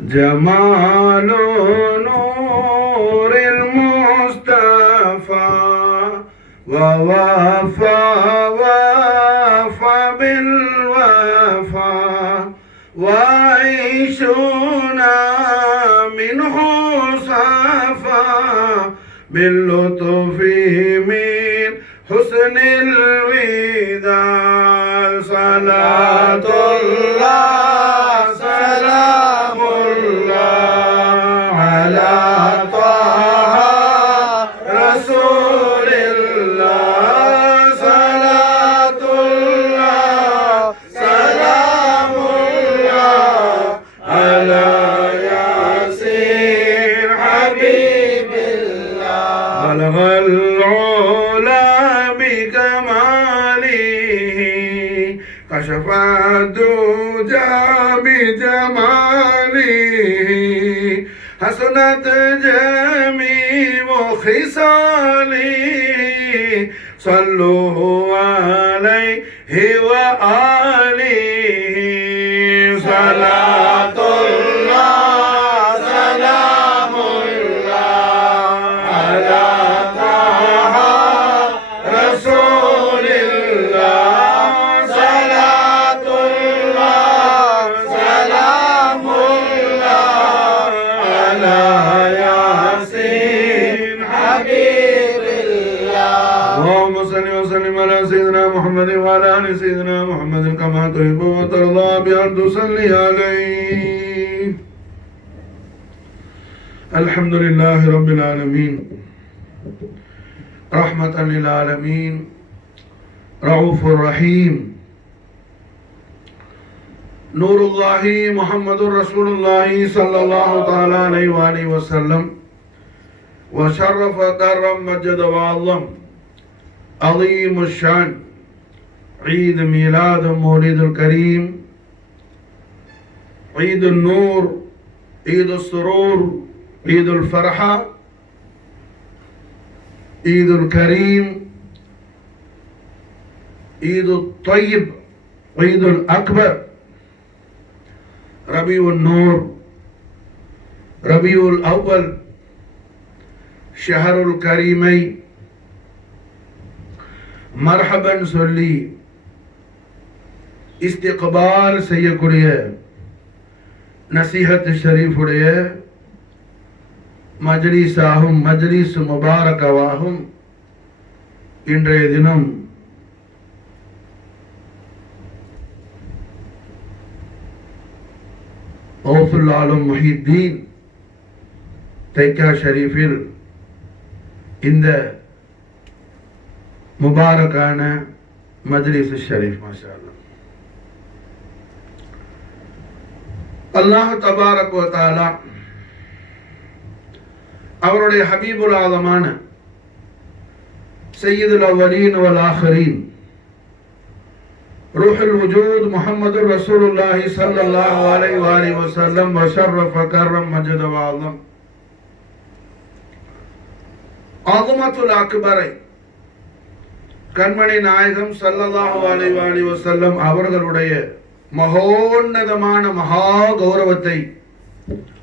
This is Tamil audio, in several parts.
جمال نور المصطفى ووفى بالوفا وعيشنا منه صفا باللطف من حسن الوداع صلاة الله سلام الله على طه رسول الله صلاة الله سلام الله على ياسين حبيب الله بلغ العلا بكماله كشف الدجى بجماله حسنت جميع خصاله صلوا عليه وآله صلاة الله سلام الله على طه رسول الله صلاة الله سلام الله على ياسين حبيب الله اللهم صل وسلم على سيدنا محمد وعلى آل سيدنا محمد كما تحب وترضى بأن تصلي عليه. الحمد لله رب العالمين رحمة للعالمين رؤوف رحيم نور الله محمد رسول الله صلى الله تعالى عليه وآله وسلم وشرف كرم مجد وعظم عظيم الشان عيد ميلاد مولد الكريم عيد النور عيد السرور عيد الفرحة عيد الكريم عيد الطيب عيد الأكبر ربيع النور ربيع الأول شهر الكريمي மர்ஹபன் சொல்லி இஸ்திக்பால் செய்யக்கூடிய நசீஹத் ஷரீஃபுடைய மஜ்லிஸாகும் மஜ்லிஸ் முபாரகவாகும் இன்றைய தினம் கௌசுல் ஆலம் முஹித்தீன் தைக்கா ஷரீஃபில் இந்த முபாரக்கான மஜ்லிஸ் ஷரீஃப் மாஷா அல்லாஹ். அல்லாஹ் தபாரக் வ தஆலா அவருடைய ஹபீபுல் ஆலமான சய்யிதுல் அவ்வலீன் வல் ஆஹிரீன் ரூஹுல் வஜூத் முஹம்மதுர் ரசூலுல்லாஹி ஸல்லல்லாஹு அலைஹி வஆலிஹி வஸல்லம் வ ஷர்ரஃப கர்ரம் மஜத வ அஸம் ஆஸமத்துல் அக்பரை கண்மணி நாயகம் ஸல்லல்லாஹு அலைஹி வஸல்லம் அவர்களுடைய மகோன்னதமான மகா கௌரவத்தை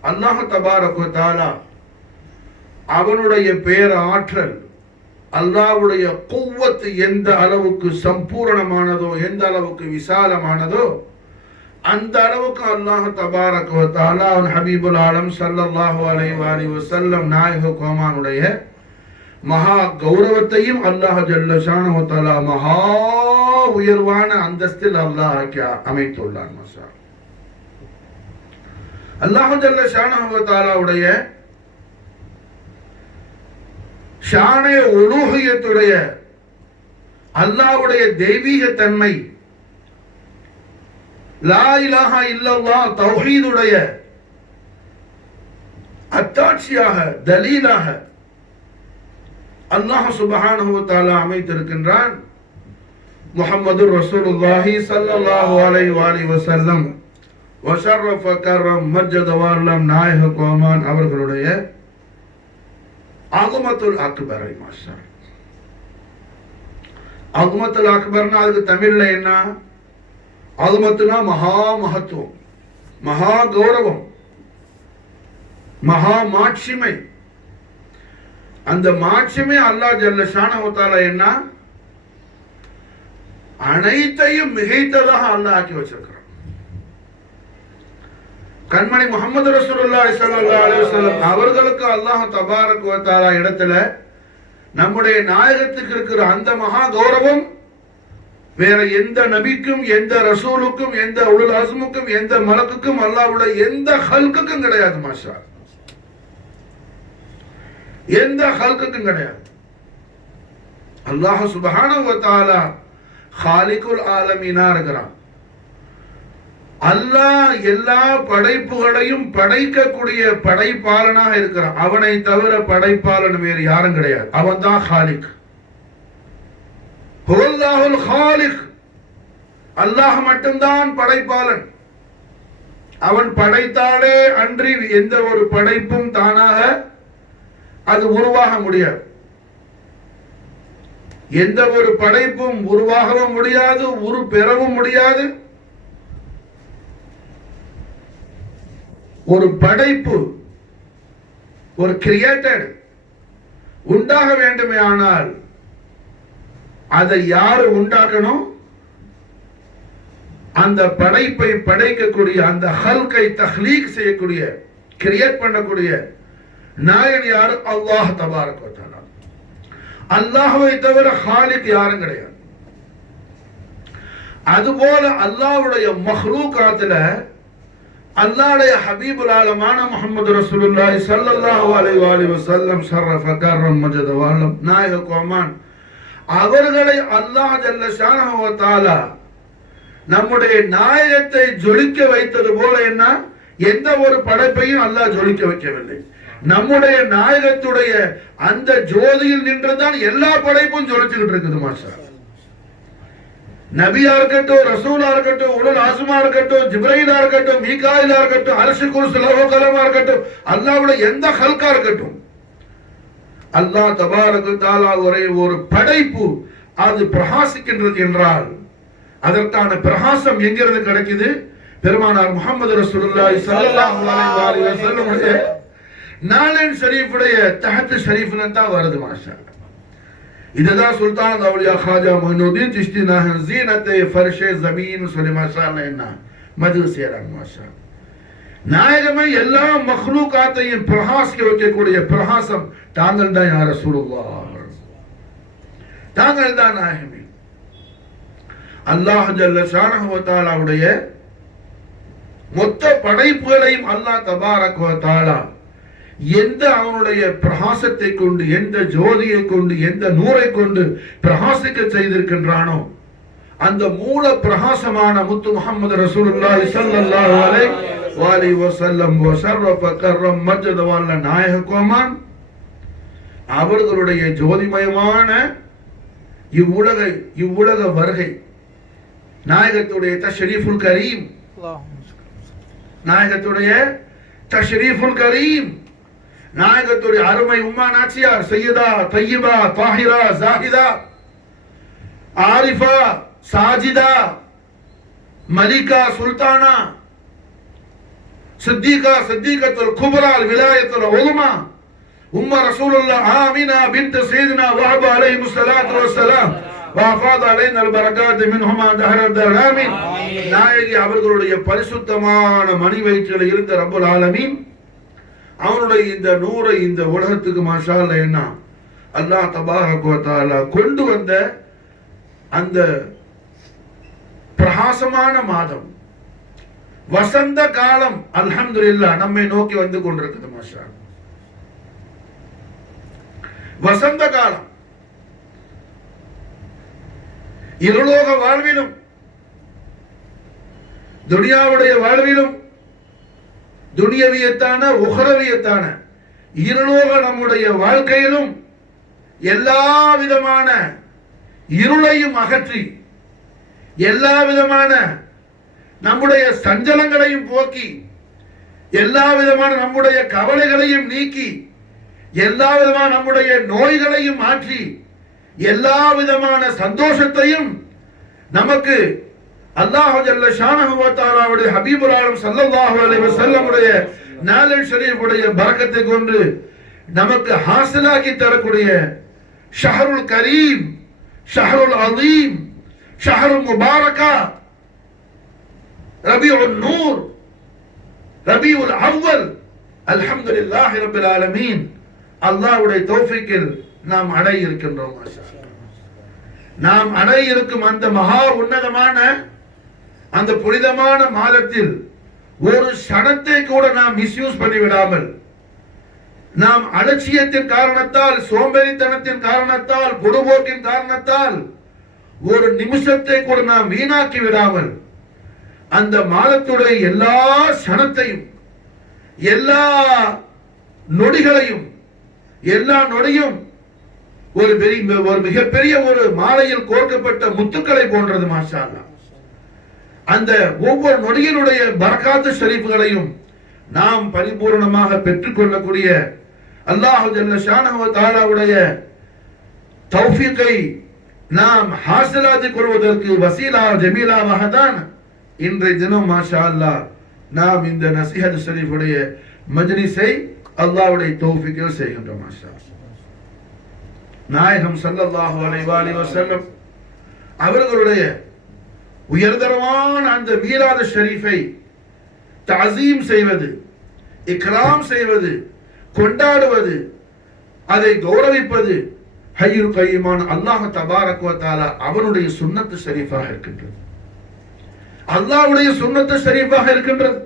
அல்லாஹ் தபாரக் வ தஆலா அவனுடைய பேர் ஆற்றல் அல்லாஹ்வுடைய குவ்வத் எந்த அளவுக்கு சம்பூர்ணமானதோ எந்த அளவுக்கு விசாலமானதோ அந்த அளவுக்கு அல்லாஹ் தபாரக் வ தஆலா அவன் ஹபீபுல் ஆலம் ஸல்லல்லாஹு அலைஹி வஸல்லம் நாயக கோமானுடைய மகா கௌரவத்தையும் அல்லாஹ் ஜல்ல ஷானஹு வ தஆலா மகா உயர்வான அந்தஸ்தில் அல்லாஹ் அமைத்துள்ளான். மாஷா அல்லாஹ் ஜல்ல ஷானஹு வ தஆலாவுடைய ஷானே உலூஹியத்துடைய அல்லாஹ்வுடைய தெய்வீக தன்மை லா இலாஹா இல்லல்லாஹ் தௌஹீதுடைய அத்தாட்சியாக தலீலாக அல்லாஹ் சுப்ஹானஹு வ தஆலா அமைத்திருக்கின்றான். முஹம்மது ரசூலுல்லாஹி ஸல்லல்லாஹு அலைஹி வஸல்லம் வஷர்ரஃப கர்ரம் மஜ்ஜத வஅல்லம் நாயக கோமான் அவர்களுடைய அகுமத்துல் அக்பரை மாஷா. அகுமத்துல் அக்பர்னா அதுக்கு தமிழ்ல என்ன? அகுமத்துனா மகா மகத்துவம், மகா கௌரவம், மகா மாட்சிமை. அந்த மாட்சிமை அல்லாஹ் ஜல்ல ஷானஹு வ தஆலா என்ன அனைத்தையும் மிகைத்ததாக அல்லாஹ் ஆக்கி வச்சிருக்கிறான். கண்மணி முஹம்மது ரசூலுல்லாஹி ஸல்லல்லாஹு அலைஹி வஸல்லம் அவர்களுக்கு அல்லாஹ் தபாரக வ தஆலா இடத்துல நம்முடைய நாயகத்துக்கு இருக்கிற அந்த மகா கௌரவம் வேற எந்த நபிக்கும், எந்த ரசூலுக்கும், எந்த உலுல் அஸ்முக்கும், எந்த மலக்குக்கும், அல்லாஹ்வுடைய எந்த ஹல்குக்கும் கிடையாது மாஷா. எந்த ஹல்குக்கும் கிடையாது. அல்லாஹ் சுப்ஹானஹு வ தஆலா காலிகுல் ஆலமீனா இருக்கிறான். அல்லாஹ் எல்லா படைப்புகளையும் படைக்கக்கூடிய படைப்பாளனாக இருக்கிறான். அவனை தவிர படைப்பாளன் வேறு யாரும் கிடையாது. அவன் தான் காலிக். ஹுவல்லாஹுல் காலிக். அல்லாஹ் மட்டும்தான் படைப்பாளன். அவன் படைத்தாலே அன்றி எந்த ஒரு படைப்பும் தானாக அது உருவாக முடியாது. எந்த ஒரு படைப்பும் உருவாகவும் முடியாது, உரு பெறவும் முடியாது. ஒரு படைப்பு, ஒரு கிரியேட்டட் உண்டாக வேண்டுமே ஆனால் அதை யாரு உண்டாக்கணும்? அந்த படைப்பை படைக்கக்கூடிய, அந்த ஹல்கை தஹ்லீக் செய்யக்கூடிய, கிரியேட் பண்ணக்கூடிய நாயன் யாரு? அல்லாஹ் தபாரக வ தஆலா. அல்லாஹ்வை தவிர காலிக் யாரும் கிடையாது. அதுபோல அல்லாஹ்வுடைய மஹ்லூகாத்துல அல்லாஹ்வுடைய ஹபீபுல் ஆலமான முஹம்மது ரசூலுல்லாஹி ஸல்லல்லாஹு அலைஹி வஸல்லம் ஷர்ரஃப கர்ரம் மஜத வஅல்லம் நாயக கோமான் அவர்களை அல்லாஹ் ஜல்ல ஷானஹு வ தஆலா நம்முடைய நாயகத்தை ஜொலிக்க வைத்தது போல என்ன எந்த ஒரு படைப்பையும் அல்லாஹ் ஜொலிக்க வைக்கவில்லை. நம்முடைய நாயகத்துடைய அந்த ஜோதியில் நின்றுதான் எல்லா படைப்பும் ஜொலிச்சுக்கிட்டு இருக்குது மாஷா. நபியா இருக்கட்டும், ரசூலா இருக்கட்டும், உலுல் அஸ்மா இருக்கட்டும், ஜிப்ரீலா இருக்கட்டும், மீகாயிலா இருக்கட்டும், அர்ஷ் குர்சி லௌஹ் கலமா இருக்கட்டும், அல்லாஹ்வுடைய எந்த ஹல்கா இருக்கட்டும், அல்லாஹ் தபாரக வ தஆலா ஒரு படைப்பு அது பிரகாசிக்கின்றது என்றால் அதற்கான பிரகாசம் எங்கிருந்து கிடைக்குது? பெருமானார் முஹம்மது ரசூலுல்லாஹி ஸல்லல்லாஹு அலைஹி வஸல்லம் நாலன் ஷரீஃபுடைய தஹத் ஷரீஃப்ல தான் வருது மாஷா. இதுதான் சுல்தான் அவுலியா खाजा மொய்னுதீன் சிஷ்தி நாஹன் ஜீனத்தே ஃபர்ஷே ஜமீன் சொல்லி மாஷா என்ன மது சேராங்க மாஷா. நாயகமே எல்லா மக்லூகாத்தையும் பிரகாசிக்க வைக்கக்கூடிய பிரகாசம் தாங்கள் தான் யா ரசூலுல்லாஹ். தாங்கள் தான் நாயகமே. அல்லாஹ் ஜல்ல ஷானஹு வ தஆலாவுடைய மொத்த படைப்புகளையும் அல்லாஹ் தபாரக வ தஆலா எந்த அவனுடைய பிரகாசத்தை கொண்டு, எந்த ஜோதியை கொண்டு, எந்த நூரை கொண்டு பிரகாசிக்க செய்திருக்கின்றானோ அந்த மூல பிரகாசமான முத்து முஹம்மது ரசூலுல்லாஹி ஸல்லல்லாஹு அலைஹி வஸல்லம் வஷர்ரஃப கர்ரம் மஜ்ஜத வஅல்லம் நாயக கோமான் அவர்களுடைய ஜோதிமயமான இவ்வுலக வருகை நாயகத்துடைய தஷ்ரீஃபுல் கரீம், நாயகத்துடைய தஷ்ரீஃபுல் கரீம், நாயகத்துடைய அருமை உம்மா நாச்சியார் சையதா தய்யிபா தாஹிரா ஜாஹிதா ஆரிஃபா சாஜிதா மலிகா சுல்தானா சித்திகா சித்திகத்துல் குப்ரா விலாயத்துல் உலமா உம்ம ரசூலுல்லாஹ் ஆமினா பின்த் சய்யிதுனா வஹப் அலைஹிஸ் ஸலாத்து வஸ்ஸலாம் வஃபாத அலைனா பரகாத் மின்ஹுமா தஹரத் ஆமீன். நாயகி அவர்களுடைய பரிசுத்தமான மணி வயிற்றில் இருந்த ரப்பல் ஆலமீன் அவனுடைய இந்த நூரை இந்த உலகத்துக்கு மாஷா அல்லாஹ் என்ன அல்லாஹ் தபாரக வ தஆலா கொண்டு வந்த அந்த பிரகாசமான மாதம் வசந்த காலம் அல்ஹம்துலில்லாஹ் நம்மை நோக்கி வந்து கொண்டிருக்குது மாஷா. வசந்த காலம் இருலோக வாழ்விலும் துனியாவுடைய வாழ்விலும் துனியவியத்தான உஹரவியத்தான இருலோக நம்முடைய வாழ்க்கையிலும் எல்லா விதமான இருளையும் அகற்றி எல்லா விதமான நம்முடைய சஞ்சலங்களையும் போக்கி, எல்லா விதமான நம்முடைய கவலைகளையும் நீக்கி, எல்லா விதமான நம்முடைய நோய்களையும் மாற்றி, எல்லா விதமான சந்தோஷத்தையும் நமக்கு அல்லாஹ் ஜல்ல ஷானஹு வ தஆலாவுடைய ஹபீபுல் ஆலம் ஸல்லல்லாஹு அலைஹி வஸல்லம் உடைய நாலன் ஷரீஃபுடைய பரக்கத்தை கொண்டு நமக்கு ஹாசிலாக்கி தரக்கூடிய ஷஹருல் கரீம், ஷஹருல் அலீம், ஷஹருல் முபாரகா, ரபியுல் நூர், ரபியுல் அவ்வல், அல்ஹம்துலில்லாஹி ரப்பில் ஆலமீன். அல்லாஹ்வுடைய தௌஃபீக்கில் நாம் அடைய இருக்கின்றோம். நாம் அடைய இருக்கும் அந்த மகா உன்னதமான அந்த புனிதமான மாதத்தில் ஒரு சணத்தை கூட நாம் மிஸ்யூஸ் பண்ணிவிடாமல், நாம் அலட்சியத்தின் காரணத்தால், சோம்பேறித்தனத்தின் காரணத்தால், பொடுபோக்கின் காரணத்தால் ஒரு நிமிஷத்தை கூட நாம் வீணாக்கி விடாமல், அந்த மாதத்துடைய எல்லா சணத்தையும், எல்லா நொடிகளையும், எல்லா நொடியும் ஒரு மிகப்பெரிய ஒரு மாலையில் கோர்க்கப்பட்ட முத்துக்களை போன்றது. மாஷா அல்லாஹ். அந்த ஒவ்வொரு நொடியினுடைய பரக்காத்து ஷரீஃப்களையும் நாம் பரிபூர்ணமாக பெற்றுக்கொள்ளக்கூடிய அல்லாஹ் ஜல்ல ஷானஹு வ தஆலாவுடைய தௌஃபீகை நாம் ஹாசிலாக்கிக் கொள்வதற்கு வசீலா ஜமீலாவாக தான் இன்றைய தினம் மாஷா அல்லாஹ் நாம் இந்த நசீஹத் ஷரீஃபுடைய மஜ்லிஸை அல்லாஹ்வுடைய தௌஃபீக்கில் செய்கின்றோம். மாஷா அல்லாஹ். நாயகம் ஸல்லல்லாஹு அலைஹி வஸல்லம் அவர்களுடைய உயர்தரமான அந்த மீலாது ஷரீஃபை தஅஸீம் செய்வது, இக்ராம் செய்வது, கொண்டாடுவது, அதை கௌரவிப்பது ஹய்யுல் கய்யூமான அல்லாஹ் தபாரக் வ தஆலா அவனுடைய சுன்னத்து ஷரீஃபாக இருக்கின்றது. அல்லாஹ்வுடைய சுன்னத்து ஷரீஃபாக இருக்கின்றது.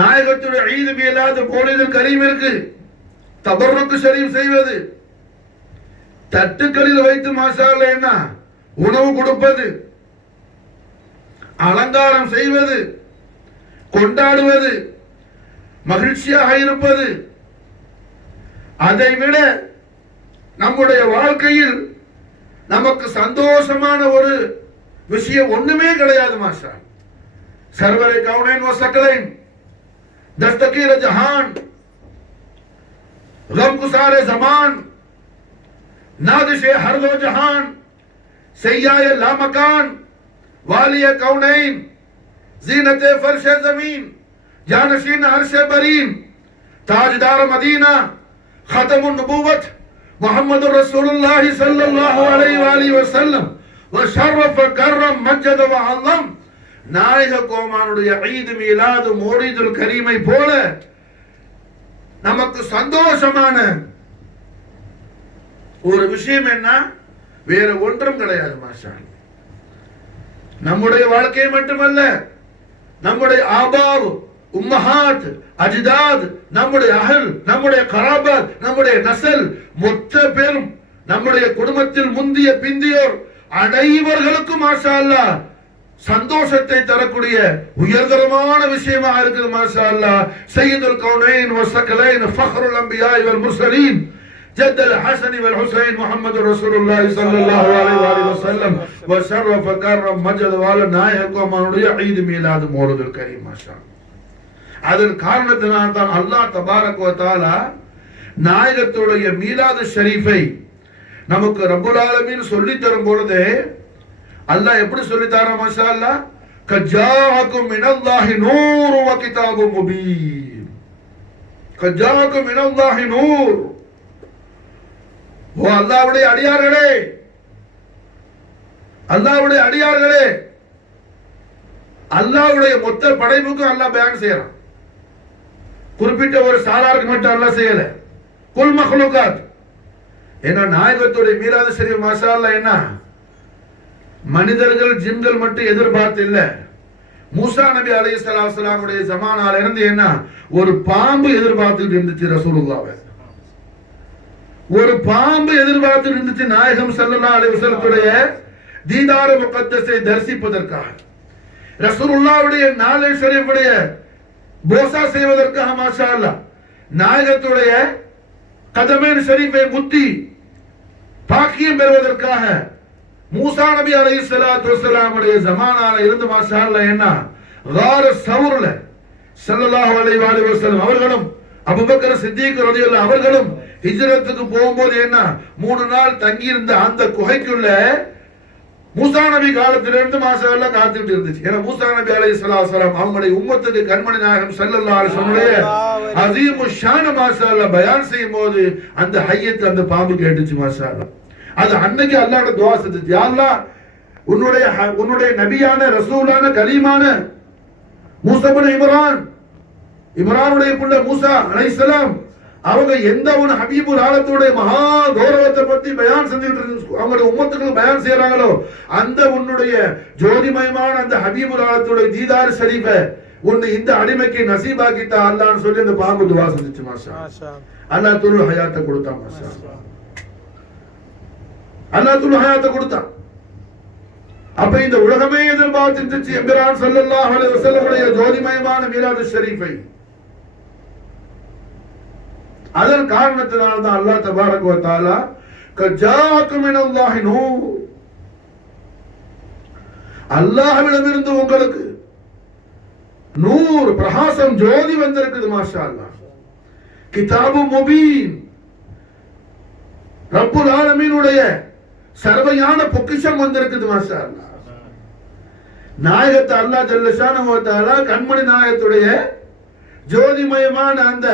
நாயகத்துடைய ஈத் மீலாது மௌலிதுல் கரீம் இருக்கு. தபர்ருக்கு ஷரீஃப் செய்வது, தட்டுக்களில் வைத்து மாஷா அல்லாஹ் என்ன உணவு கொடுப்பது, அலங்காரம் செய்வது, கொண்டாடுவது, மகிழ்ச்சியாக இருப்பது, அதை விட நம்முடைய வாழ்க்கையில் நமக்கு சந்தோஷமான ஒரு விஷயம் ஒண்ணுமே கிடையாது. மாஷா சர்வரை கவுனைன் வ சகலைன், दस्तगीर जहान, गम गुसारे जमान, नादिशे हर दो जहान, सैयाए लामकान, वालिय कौनैन, जीनते फर्शे जमीन, जानशीन अर्शे बरीन, ताजदार मदीना, खतमुन नबूवत, मोहम्मद रसूलुल्लाह सल्लल्लाहु अलैहि वसल्लम, व शर्रफ करम मज्जद व अज़म. நாயக கோமானுடைய ஈத் மீலாது மௌலிதுல் கரீமை போல நமக்கு சந்தோஷமான ஒரு விஷயம் என்ன வேற ஒன்றும் கிடையாது. மாஷா அல்லாஹ். நம்முடைய வாழ்க்கை மட்டுமல்ல, நம்முடைய ஆபாவ், உம்மஹாத், அஜ்தாத், நம்முடைய அஹல், நம்முடைய கராபத், நம்முடைய நஸ்ல், மொத்த பேரும் நம்முடைய குடும்பத்தில் முந்திய பிந்தியோர் அனைவர்களுக்கும் மாஷா அல்லாஹ் சந்தோஷத்தை தரக்கூடிய உயர்தரமான விஷயமாக இருக்குது. மாஷா அல்லாஹ். சய்யிதுல் கௌனைன் வ ஸகலைன், ஃபக்ருல் அன்பியா வல் முர்சலீன், ஜத்தல் ஹஸன் வல் ஹுசைன், முஹம்மது ரசூலுல்லாஹி ஸல்லல்லாஹு அலைஹி வஸல்லம், வ ஷர்ரஃப கர்ரம் மஜ்ஜத வால நாயகமானுடைய ஈத் மீலாது மௌலிதுல் கரீம். மாஷா அல்லாஹ். அதன் காரணத்தினால் தான் அல்லாஹ் தபாரக் வ தஆலா நாயகத்துடைய மீலாது ஷரீஃபை நமக்கு ரப்புல் ஆலமீன் சொல்லி தரும் பொழுது அல்லாஹ் எப்படி சொல்லித்தாரா? மாஷா அல்லாஹ். கஜாஅக்கும் மினல்லாஹி நூர் வ கிதாபும் முபீன். கஜாஅக்கும் மினல்லாஹி நூர். ஓ அல்லாஹ்வுடைய அடியார்களே, அல்லாஹ்வுடைய அடியார்களே, அல்லாஹ்வுடைய மொத்த படைப்புக்கும் அல்லாஹ் பயான் செய்யறான். குறிப்பிட்ட ஒரு சாராருக்கு மட்டும் அல்லாஹ் செய்யல. குல் மக்லூகாத். ஏன்னா நாயகத்துடைய மீலாது ஷரீஃப் மாஷா அல்லாஹ் என்ன மனிதர்கள் ஜின்கள் மட்டும் எதிர்பார்த்து இல்ல. மூசா நபி அலைஹிஸ்ஸலாத்து வஸலாமுடைய ஜமானால இருந்து என்ன ஒரு பாம்பு எதிர்பார்த்துட்டு இருந்துச்சு ரசூலுல்லாஹ். ஒரு பாம்பு எதிர்பார்த்து இருந்துச்சு நாயகம் ஸல்லல்லாஹு அலைஹி வஸல்லத்துடைய தீதார முகத்தஸை தரிசிப்பதற்காக, ரசூலுல்லாஹ்வுடைய நாலே ஷரீஃபுடைய போசா செய்வதற்காக. மாஷா அல்லாஹ். நாயகத்துடைய கதமேன் ஷரீஃபை முத்தி பாக்கியம் பெறுவதற்காக மூசா நபி அலைஹிஸ்ஸலாத்து வஸ்ஸலாமுடைய ஜமானால இருந்து மாஷா அல்லாஹ் என்ன கார சவுர்ல ஸல்லல்லாஹு அலைஹி வஸல்லம் அவர்களும் அபூபக்கர் சித்திக் ரலியல்லாஹு அவர்களும் ஹிஜ்ரத்துக்கு போகும்போது என்ன 3 நாள் தங்கி இருந்த அந்த குகைக்குள்ள மூசா நபி காலத்திலிருந்து மாஷா அல்லாஹ் காத்துட்டு இருந்துச்சு. ஏன்னா மூசா நபி அலைஹிஸ்ஸலாத்து வஸ்ஸலாம் அவங்களுடைய உம்மத்துக்கு கண்மணி நாயகம் ஸல்லல்லாஹு அலைஹி வஸல்லம் அஸீமு ஷான மாஷா அல்லாஹ் பயான் செய்யும்போது அந்த ஹய்யத் அந்த பாம்பு கேட்டுச்சு மாஷா அல்லாஹ். அது அன்னைக்கு அல்லாஹ்வோட துஆ செஞ்சுச்சு. யா அல்லாஹ் உன்னுடைய நபியான ரசூலான கலீமான மூசா இப்னு இம்ரானுடைய புள்ள மூசா அலைஹிஸ்ஸலாம் அவங்க எந்த ஒரு ஹபீபுல் ஆலத்துடைய மகா கௌரவத்தை பத்தி பயான் செஞ்சுட்டு அவங்களுடைய உம்மத்துக்கு பயான் செய்யறாங்களோ அந்த உன்னுடைய ஜோதிமயமான அந்த ஹபீபுல் ஆலத்துடைய தீதார் ஷரீஃபை உன்னை இந்த அடிமைக்கு நசீபாக்கிட்டா அல்லாஹ்னு சொல்லி அந்த பாம்பு துஆ செஞ்சுச்சு மாஷா அல்லாஹ் துல் ஹயாத்தை கொடுத்தான் மாஷா அல்லாஹ் துல் ஹயாத்தை கொடுத்தான். அப்ப இந்த உலகமே எதிர்பார்த்துச்சு எம்பிரான் ஸல்லல்லாஹு அலைஹி வஸல்லமுடைய ஜோதிமயமான மீலாது ஷரீஃபை. அதன் காரணத்தினால் தான் அல்லாஹ் தபாரக வ தஆலா கஜாக்கும் மினல்லாஹி நூர் அல்லாஹ்விடமிருந்து உங்களுக்கு நூர் பிரகாசம் ஜோதி வந்திருக்குது மாஷா அல்லாஹ். கிதாபு முபீன் ரப்புல் ஆலமீனுடைய சர்வயான பொக்கிஷம் வந்திருக்குது மாஷா அல்லாஹ். நாயகத்தை அல்லாஹ் ஜல்ல ஷானஹு வ தஆலா கண்மணி நாயகத்துடைய ஜோதிமயமான அந்த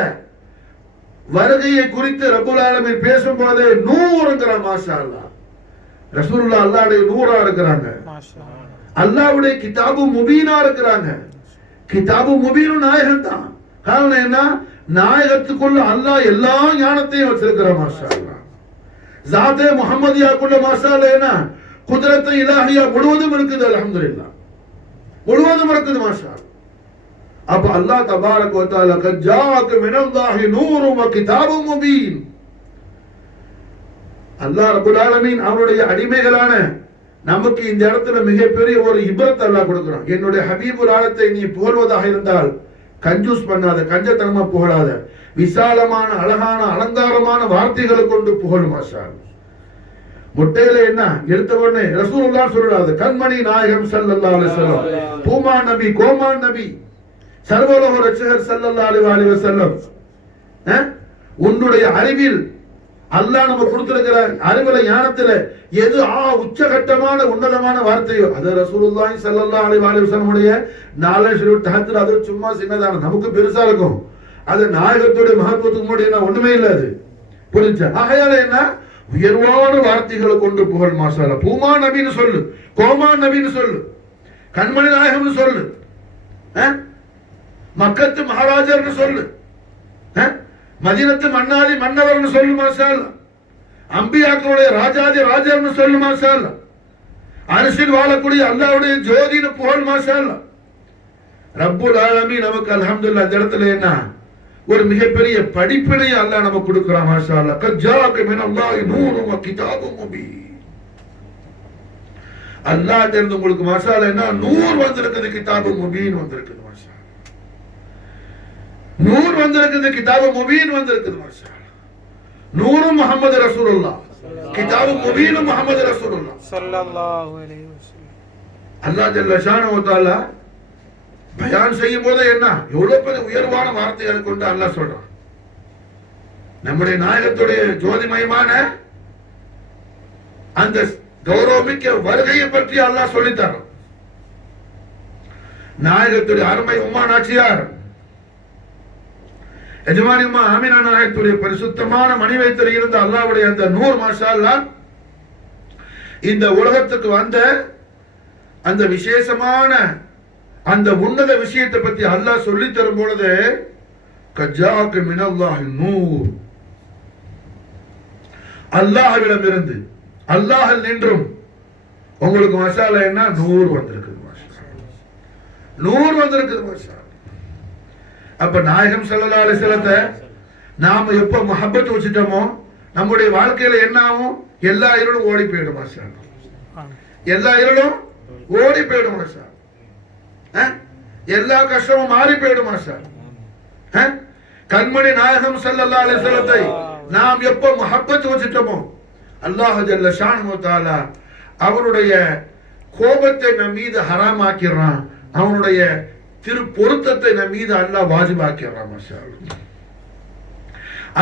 வருகையை குறித்து ரப்புல் ஆலமீன் பேசும்போது நூறுங்கற மாஷா அல்லாஹ். ரசூலுல்லாஹ் அல்லாஹ்வுடைய நூறா இருக்கிறாங்க, அல்லாஹ்வுடைய கிதாபு முபீனா இருக்கிறாங்க. கிதாபு முபீனு நாயகம் தான். காரணம் என்ன? நாயகத்துக்குள்ள அல்லாஹ் எல்லா ஞானத்தையும் வச்சிருக்கிறான் மாஷா அல்லாஹ். ஸாத்தே முஹம்மதியாக்குள்ள மாஷா அல்லாஹ் என்ன குத்ரத் இலாஹியா முழுவதும் இருக்குது. அல்ஹம்துலில்லாஹ் முழுவதும் இருக்குது மாஷா அல்லாஹ். அப்ப அல்லாஹ் தபாரக வ தஆலா கஜாஅக மினல்லாஹி நூரும் வ கிதாபும் முபீன். அல்லாஹ் ரப்பல் ஆலமீன் அவருடைய அடிமைகளான நமக்கு இந்த இடத்துல மிகப்பெரிய ஒரு இப்ரத் அல்லாஹ் கொடுக்கிறான். என்னுடைய ஹபீபுல் ஆலத்தை நீ புகழ்வதாக இருந்தால் கஞ்சூஸ் பண்ணாத, கஞ்சத்தனமா புகழாத, விசாலமான அழகான அலங்காரமான வார்த்தைகளை கொண்டு புகழ் மாஷா அல்லாஹ். முட்டையில என்ன எடுத்த உடனே ரசூலுல்லாஹ் சொல்றாரு கண்மணி நாயகம் ஸல்லல்லாஹு அலைஹி வஸல்லம் பூமா நபி கோமான் நபி சர்வலோக ரட்சகர் ஸல்லல்லாஹு அலைஹி வஸல்லம். உன்னுடைய அறிவில் அல்லாஹ் நமக்கு கொடுத்திருக்கிற அறிவுல ஞானத்துல எது உச்சகட்டமான உன்னதமான வார்த்தையோ அது ரசூலுல்லாஹி ஸல்லல்லாஹு அலைஹி வஸல்லம் உடைய நாலேஜ் தஹத்துல அது சும்மா சின்னதான நமக்கு பெருசா இருக்கும். அது நாயகத்துடைய மகத்துவத்துக்கு முன்னாடி ஒண்ணுமே இல்ல. அது புரிஞ்சா? ஆகையால என்ன உயர்வான வார்த்தைகளை கொண்டு புகழ் மாஷா அல்லாஹ். பூமா நபின்னு சொல்லு, கோமான் நபின்னு சொல்லு, கண்மணி நாயகம்னு சொல்லு, மக்கத்து மகாராஜர்னு சொல்லு, மதீனத்து மன்னாதி மன்னவர்னு சொல்லு மாஷா அல்லாஹ். அம்பியாக்களுடைய ராஜாதி ராஜர்னு சொல்லு மாஷா அல்லாஹ். அரிசில் வாழக்கூடிய அல்லாஹ்வுடைய ஜோதின்னு புகழ் மாஷா அல்லாஹ். ரப்புல் ஆலமீன் நமக்கு அல்ஹம்துலில்லாஹ் இந்த இடத்துல என்ன ஒரு மிகப்பெரிய படிப்பினை அல்லாஹ் நமக்கு கொடுக்கிறான் மாஷா அல்லாஹ். கஜாஅக மினல்லாஹி நூரும் வ கிதாபும் முபீன். அல்லாஹ் தெரிந்து உங்களுக்கு மாஷா அல்லாஹ் என்ன நூர் வந்திருக்குது, கிதாபு முபீன் வந்திருக்குது மாஷா அல்லாஹ். நூர் வந்திருக்குது, கிதாபு முபீன் வந்திருக்குது மாஷா அல்லாஹ். நூரும் முஹம்மது ரசூலுல்லாஹ், கிதாபு முபீனும் முஹம்மது ரசூலுல்லாஹ் ஸல்லல்லாஹு அலைஹி வஸல்லம். அல்லாஹ் ஜல்ல ஷானஹு வ தஆலா பயான் செய்யும் போது என்ன எவ்வளவு பெரிய உயர்வான வார்த்தைகளை கொண்டு அல்லாஹ் சொல்றான். நம்முடைய நாயகத்துடைய ஜோதிமயமான அந்த கௌரவமிக்க வருகையை பற்றி அல்லாஹ் சொல்லித்தரான். நாயகத்துடைய அருமை உம்மா நாச்சியார் எஜமானி உம்மா ஆமினா நாயகத்துடைய பரிசுத்தமான மணி வைத்தல் இருந்த அல்லாஹ்வுடைய அந்த நூர் மாஷா அல்லாஹ் இந்த உலகத்துக்கு வந்த அந்த விசேஷமான அந்த உன்னத விஷயத்தை பத்தி அல்லாஹ் சொல்லி தரும் பொழுது கஜாஅக மினல்லாஹி நூர் அல்லாஹ்விடம் இருந்து அல்லாஹ்ல் நின்றும் உங்களுக்கு மாஷா அல்லாஹ் என்ன நூர் வந்திருக்குது மாஷா அல்லாஹ். நூர் வந்திருக்குது மாஷா அல்லாஹ். அப்ப நாயகம் ஸல்லல்லாஹு அலைஹி வஸல்லத்தை நாம எப்ப முஹப்பத் வச்சிட்டோமோ நம்முடைய வாழ்க்கையில என்ன ஆகும்? எல்லா இருளும் ஓடி போயிடும் மாஷா அல்லாஹ். எல்லா இருளும் ஓடி போயிடும் மாஷா அல்லாஹ். எல்லா கஷ்டமும் மாறி போயிடும் மாஷா அல்லாஹ். கண்மணி நாயகம் ஸல்லல்லாஹு அலைஹி வஸல்லத்தை நாம் எப்ப முஹப்பத் வச்சிட்டோமோ அல்லாஹ் ஜல்ல ஷானஹு வ தஆலா அவனுடைய கோபத்தை நம் மீது ஹராமாக்கிறான், அவனுடைய திரு பொருத்தத்தை நம் மீது அல்லாஹ் வாஜிபாக்கிறான். மாஷா அல்லாஹ்.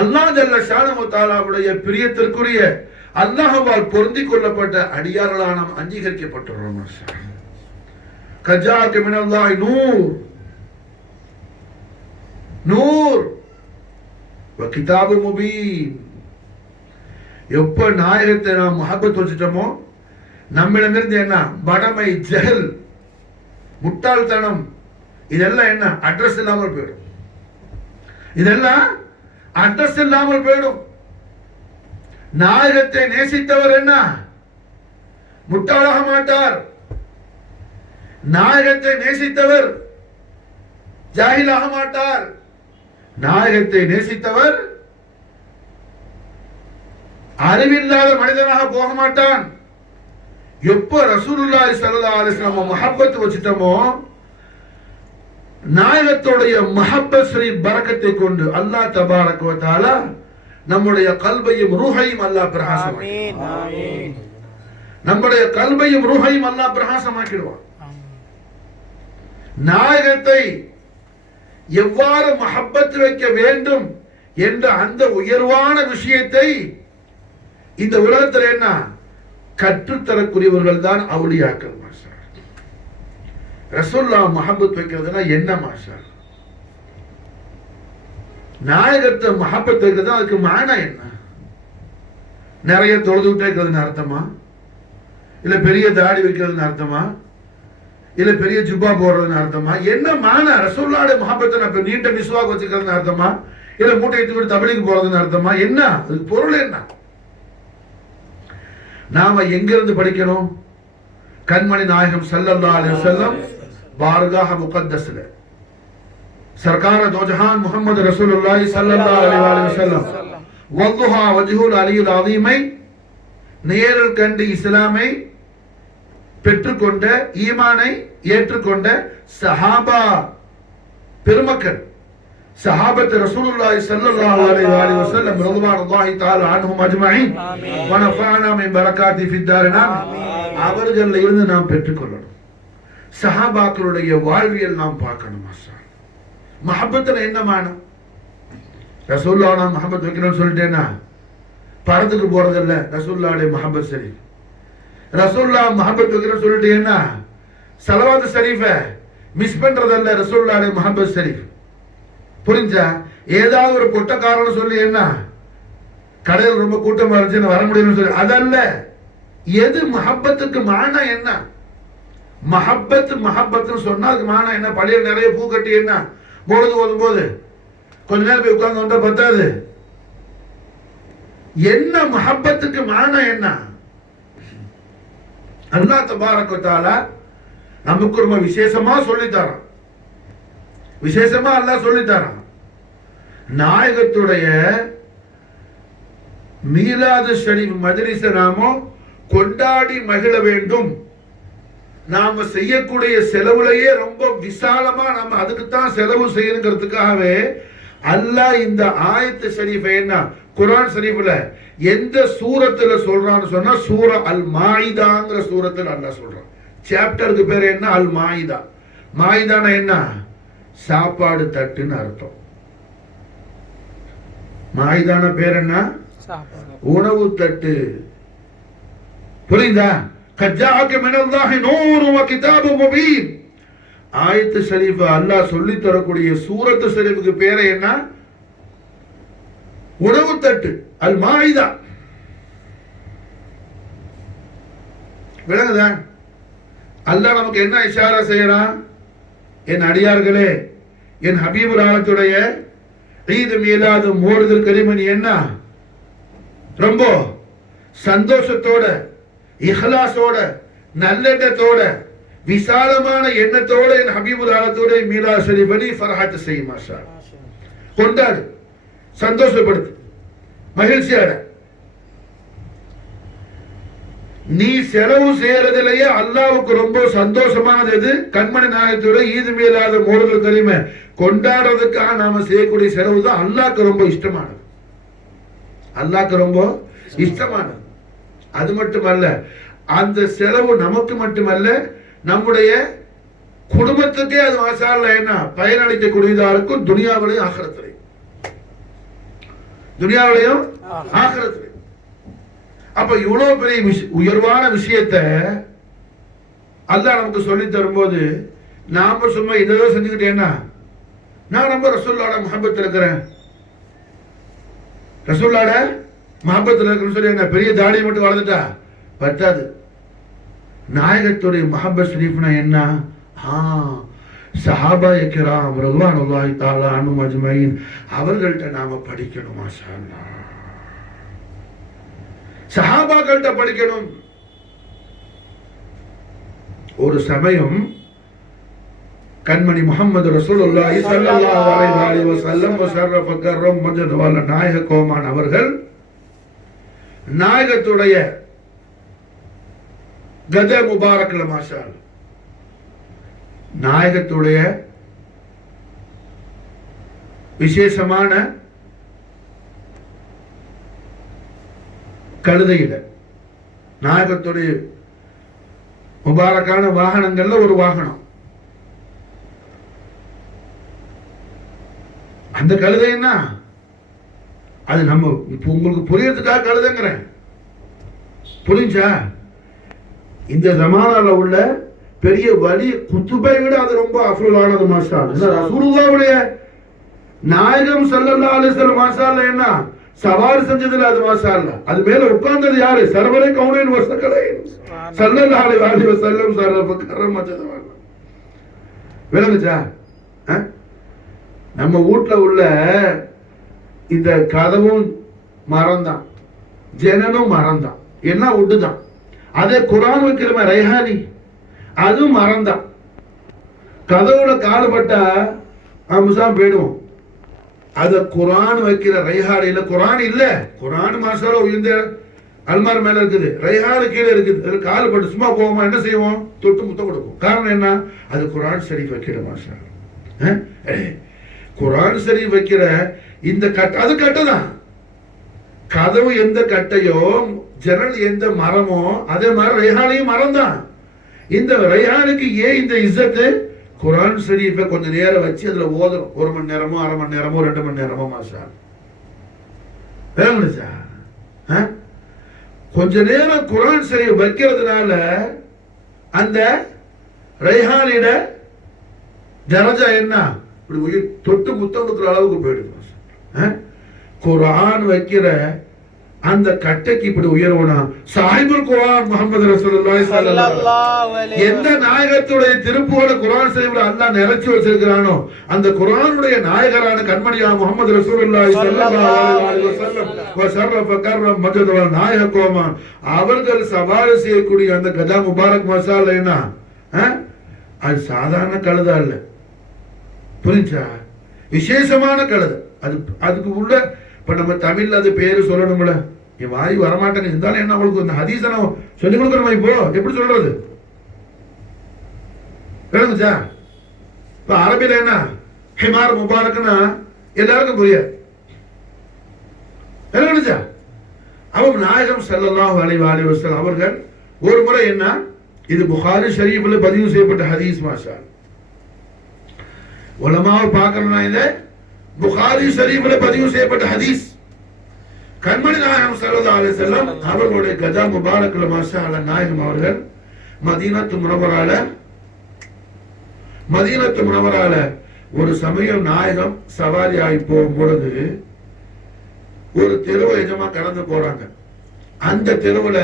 அல்லாஹ் ஜல்ல ஷானஹு தஆலாவுடைய பிரியத்திற்குரிய அல்லாஹ்வால் பொருந்திக் கொள்ளப்பட்ட அடியார்களாக நாம் அங்கீகரிக்கப்பட்டுள்ளோம். மாஷா அல்லாஹ். கஜாக மினல்லாஹி நூர் நூர் வ கிதாபு முபீன். எப்ப நாயகத்தை நாம் முஹப்பத் வச்சுட்டோமோ நம்மிடமிருந்து என்ன படமை, ஜஹல், முட்டாள்தனம் இதெல்லாம் என்ன அட்ரஸ் இல்லாமல் போயிடும். இதெல்லாம் அட்ரஸ் இல்லாமல் போயிடும். நாயகத்தை நேசித்தவர் என்ன முட்டாளாக மாட்டார். நாயகத்தை நேசித்தவர் ஜாஹிலாக மாட்டார். நாயகத்தை நேசித்தவர் அறிவில்லாத மனிதனாக போக மாட்டான். எப்போ ரசூலுல்லாஹி ஸல்லல்லாஹு அலைஹி வஸல்லம் முஹப்பத் வச்சிட்டோமோ நாயகத்துடைய முஹப்பத் ஸ்ரீ பரக்கத்தை கொண்டு அல்லாஹ் தபாரக வ தஆலா நம்முடைய கல்பையும் ரூஹையும் அல்லாஹ் பிரகாசமாக்கிடுவான். நம்முடைய கல்பையும் ரூஹையும் அல்லாஹ் பிரகாசமாக்கிடுவான். நாயகத்தை எவ்வாறு முஹப்பத் வைக்க வேண்டும் என்ற அந்த உயர்வான விஷயத்தை இந்த உலகத்தில் என்ன கற்றுத்தரக்கூடியவர்கள் தான் அவுலியாக்கள். மாஷா ரசூலுல்லாஹ் முஹப்பத் வைக்கிறதுனா என்ன? மாஷா நாயகத்தை முஹப்பத் வைக்கிறது அதுக்கு மானா என்ன? நிறைய தொழுதுகிட்டே இருக்கிறதுன்னு அர்த்தமா? இல்ல பெரிய தாடி வைக்கிறதுன்னு அர்த்தமா? இல்ல பெரிய ஜுப்பா போடுறதுன்னு அர்த்தமா? என்ன மானா? ரசூலுல்லாஹ்வுடைய முஹப்பத்தை நான் நீண்ட மிஸ்வாக் வச்சுக்கிறதுன்னு அர்த்தமா? இல்ல மூட்டை எடுத்துக்கிட்டு தபலீக் போறதுன்னு அர்த்தமா? என்ன அதுக்கு பொருள் என்ன? நாம எங்கிருந்து படிக்கணும்? கண்மணி நாயகம் ஸல்லல்லாஹு அலைஹி வஸல்லம் बारगाह मुक़द्दस है सरकार दो जहान मोहम्मद रसूलुल्लाह सल्लल्लाहु अलैहि वसल्लम वल्लुहा वजहुल अलील अज़ीமை நேரில் கண்டு இஸ்லாமை பெற்றுக்கொண்ட ஈமானை ஏற்றுக்கொண்ட சஹாபா பெருமக்கள் சஹாபத் ரசூலுல்லாஹி ஸல்லல்லாஹு அலைஹி வஸல்லம் ரضوانுல்லாஹி தஆலா அன்ஹும் அஜ்மஈன் வ நஃபஅனா மின் பரகாத்தி ஃபித் தாரினா அவர்களில் இருந்து நாம் பெற்றுக்கொள்ளணும். சஹாபாக்களுடைய வாழ்வியல் நாம் பார்க்கணும். மஹப்பத்துல என்ன மானம்? ரசூலுல்லாஹ் நான் மஹப்பத் வைக்கணும்னு சொல்லிட்டேன்னா படத்துக்கு போறதில்ல. ரசூலுல்லாஹ்வுடைய மஹப்பத் ஷரீஃப். ரசூலுல்லாஹ் மஹப்பத் வைக்கணும்னு சொல்லிட்டேன்னா ஸலவாத் ஷரீஃபை மிஸ் பண்றதல்ல. ரசூலுல்லாஹ்வுடைய மஹப்பத் ஷரீஃப் புரிஞ்சா? ஏதாவது ஒரு பொட்டக்காரன்னு சொல்லி என்ன கடையில் ரொம்ப கூட்டமா இருந்துச்சு வர முடியும்னு சொல்லி அதல்ல. எது மஹப்பத்துக்கு மானா என்ன? மஹப்பத் மஹப்பத்னு சொன்னா அதுக்கு மானா என்ன? பள்ளியில் நிறைய பூ கட்டி என்ன பொழுது ஓதும் போது கொஞ்ச நேரம் போய் உட்கார்ந்து வந்தா பத்தாது. என்ன மஹப்பத்துக்கு மானா என்ன? அல்லாஹ் தபாரக வ தஆலா நமக்கு ரொம்ப விசேஷமா சொல்லித்தரான். விசேஷமா அல்லாஹ் சொல்லித்தரான். நாயகத்துடைய மீலாது ஷரீஃப் மஜ்லிஸை நாம கொண்டாடி மகிழ வேண்டும். நாம செய்யக்கூடிய செலவுலையே ரொம்ப விசாலமா நம்ம அதுக்குத்தான் செலவு செய்யணுங்கிறதுக்காகவே அல்லாஹ் இந்த ஆயத்து ஷரீஃபை என்ன குர்ஆன் ஷரீஃப்ல எந்த சூரத்துல சொல்றான்னு சொன்னா சூரா அல் மாயிதாங்கிற சூரத்துல அல்லாஹ் சொல்றான். சாப்டருக்கு பேர் என்ன? அல் மாயிதா. மாயிதானா என்ன? சாப்பாடு தட்டுன்னு அர்த்தம். மாயிதான பேர் என்ன? உணவு தட்டு. புரியுதா? கஜாஅக மினல்லாஹி நூரும் வ கிதாபும் முபீன். ஆயத்து ஷரீஃப் அல்லாஹ் சொல்லி தரக்கூடிய சூரத்து ஷரீஃபுக்கு பேரே என்ன? உணவு தட்டு, அல் மாயிதா. விளங்குதா? அல்லாஹ் நமக்கு என்ன இஷாரா செய்யறான்? என் அடியார்களே, என் ஹபீபுல் ஆலத்துடைய ஈத் மீலாது மோடுதல் கரிமணி என்ன ரொம்ப சந்தோஷத்தோட இஹ்லாஸோட நல்லெண்ணத்தோட விசாலமான எண்ணத்தோட என் ஹபீபுல் ஆலத்தோட மீலா ஷரீஃபை ஃபர்ஹத் செய். மாஷா கொண்டாடு, சந்தோஷப்படுத்து, மகிழ்ச்சியாட. நீ செலவு செய்யறதுலயே அல்லாஹ்வுக்கு ரொம்ப சந்தோஷமானது கண்மணி நாயகத்தோட ஈது மீலாது மோடுதல் கரிமை கொண்டாடுறதுக்காக நாம செய்யக்கூடிய செலவு தான் அல்லாஹ்க்கு ரொம்ப இஷ்டமானது. அல்லாஹ்க்கு ரொம்ப இஷ்டமானது. அது மட்டுமல்ல, அந்த செலவு நமக்கு மட்டுமல்ல, நம்முடைய குடும்பத்துக்கே அது மாஷாஅல்லா என்ன பயனளிக்கக்கூடியதா இருக்கும், துனியாவிலையும் ஆகிரத்திலையும். துனியாவிலையும் ஆகிரத்திலையும். அப்ப இவ்வளவு பெரிய உயர்வான விஷயத்தை அல்லாஹ் நமக்கு சொல்லி தரும்போது நாம சும்மா இதை செஞ்சுக்கிட்டேன்னா, நான் ரொம்ப ரசூலுல்லாஹ் முஹப்பத்தில் இருக்கிறேன், ரசூலுல்லாஹ் முஹப்பத்தில் இருக்கிறேன்னு சொல்லி என்ன பெரிய தாடியை மட்டும் வளர்ந்துட்டா பத்தாது. நாயகத்துடைய முஹப்பத் ஷரீஃப்னா என்ன? சஹாபா கிராம் ரலியல்லாஹு தஆலா அன்ஹும் அஜ்மஈன் அவர்கள்ட்ட நாம படிக்கணும். மாஷா அல்லாஹ், சஹாபாக்கள்கிட்ட படிக்கணும். ஒரு சமயம் கண்மணி முஹம்மது ரசூலுல்லாஹி ஸல்லல்லாஹு அலைஹி வஸல்லம் வஸர்ரஃப கர்ரம் மஜ்து வல நாயக கோமான் அவர்கள் நாயகத்துடைய கத முபாரக்ல மாஷா அல்லாஹ் நாயகத்துடைய விசேஷமான கழுதையில நாயகத்துடைய முபாரக்கான வாகனங்கள்ல ஒரு வாகனம். அந்த கழுதை என்ன, அது நம்ம இப்ப உங்களுக்கு புரியறதுக்காக கழுதைங்கிறேன், புரிஞ்சா? இந்த ஜமானால உள்ள பெரிய வலி குத்துபை விட அது ரொம்ப அஃபுல்லானது. மாஷா அல்லாஹ் ரசூலுல்லாஹ்வுடைய நாயகம் ஸல்லல்லாஹு அலைஹி வஸல்லம் மாஷா அல்லாஹ் என்ன சவாரி செஞ்சதுல அது மாஷா அல்லாஹ். அது மேல உட்கார்ந்தது யாரு? சர்வரே கௌனைன் வஸகலை ஸல்லல்லாஹு அலைஹி வஸல்லம் சர்வ கர்ரம் மஜ்து. விளங்குச்சா? நம்ம வீட்டுல உள்ள இந்த கதவும் மரம்தான், ஜனனும் மரம்தான், என்ன உட்டுதான். அதே குரான் வைக்கிறமே ரைஹானி, அதுவும் மறந்தான். கதவுல காலுபட்டா அம்சாம் போயிடுவோம். அத குரான் வைக்கிற ரைஹானில குரான் இல்ல, குரான் மாசால உயர்ந்த அல்மார் மேல இருக்குது, ரைஹானு கீழே இருக்குது. அதுல காலுபட்டு சும்மா போவோமா? என்ன செய்வோம்? தொட்டு முத்தம் கொடுக்கும். காரணம் என்ன? அது குரான் ஷரீஃப் வைக்கிற மாஷா. குரான் ஷரீஃப் வைக்கிற இந்த கட்டை, அது கட்டைதான். கதவு எந்த கட்டையோ, ஜன்னல் எந்த மரமோ, அதே மாதிரி ரைஹானியும் மரம் தான். இந்த ரைஹானுக்கு ஏன் இந்த இஸ்ஸத்து? குரான் ஷரீஃபை கொஞ்ச நேரம் வச்சு அதுல ஓதுறோம். 1 மணி நேரமோ 1/2 மணி நேரமோ 2 மணி நேரமோ மாஷா. வேணுச்சா? கொஞ்ச நேரம் குரான் ஷரீஃப் வைக்கிறதுனால அந்த ரைஹானிட தரஜா என்ன? இப்படி உயிர் தொட்டு முத்தம் கொடுக்குற அளவுக்கு போயிடுது. குரான் வைக்கிற அந்த கட்டைக்கு இப்படி உயர்வனா சாஹிபுல் குர்ஆன் முஹம்மது ரசூலுல்லாஹி ஸல்லல்லாஹு அலைஹி எந்த நாயகத்துடைய திருப்புகழ குர்ஆன் ஷரீஃப்ல அல்லாஹ் நிறைச்சு வச்சிருக்கானோ அந்த குர்ஆனுடைய நாயகரான கண்மணியான முஹம்மது ரசூலுல்லாஹி ஸல்லல்லாஹு அலைஹி வஸல்லம் வஸர்ரஃப கர்ரம் மஜ்து வல் நாயக கோமான் அவர்கள் சவாரி செய்யக்கூடிய அந்த கதா முபாரக் மசாலா என்ன? அது சாதாரண கழுதா இல்ல, புரிஞ்சா? விசேஷமான கழுதை. அது அதுக்கு உள்ள இப்ப நம்ம தமிழ்ல அது பேரு சொல்லணும்ல, என் வாய் வரமாட்டேங்க. இருந்தாலும் என்ன உங்களுக்கு இந்த ஹதீஸை நான் சொல்லிக் கொடுக்குறோமா? இப்போ எப்படி சொல்றது? கேளுங்கச்சா. இப்ப அரபில என்ன ஹிமார் முபாரக்னா எல்லாருக்கும் புரியாது. கேளுங்கச்சா. அவன் நாயகம் ஸல்லல்லாஹு அலைஹி வஸல்லம் அவர்கள் ஒரு முறை என்ன, இது புகாரி ஷரீஃப்ல பதிவு செய்யப்பட்ட ஹதீஸ் மாஷா. உலமாவை பார்க்கணும்னா இதை புகாரி ஷரீஃப்ல பதிவு செய்யப்பட்ட ஹதீஸ். கண்மணி நாயகம் ஸல்லல்லாஹு அலைஹி வஸல்லம் அவர்களுடைய கஜா முபாரக்ல மாஷா அல்லாஹ் நாயகம் அவர்கள் மதீனத்து முனவரால ஒரு சமயம் நாயகம் சவாரி ஆகி போகும் பொழுது ஒரு தெருவை எஜமா கடந்து போறாங்க. அந்த தெருவுல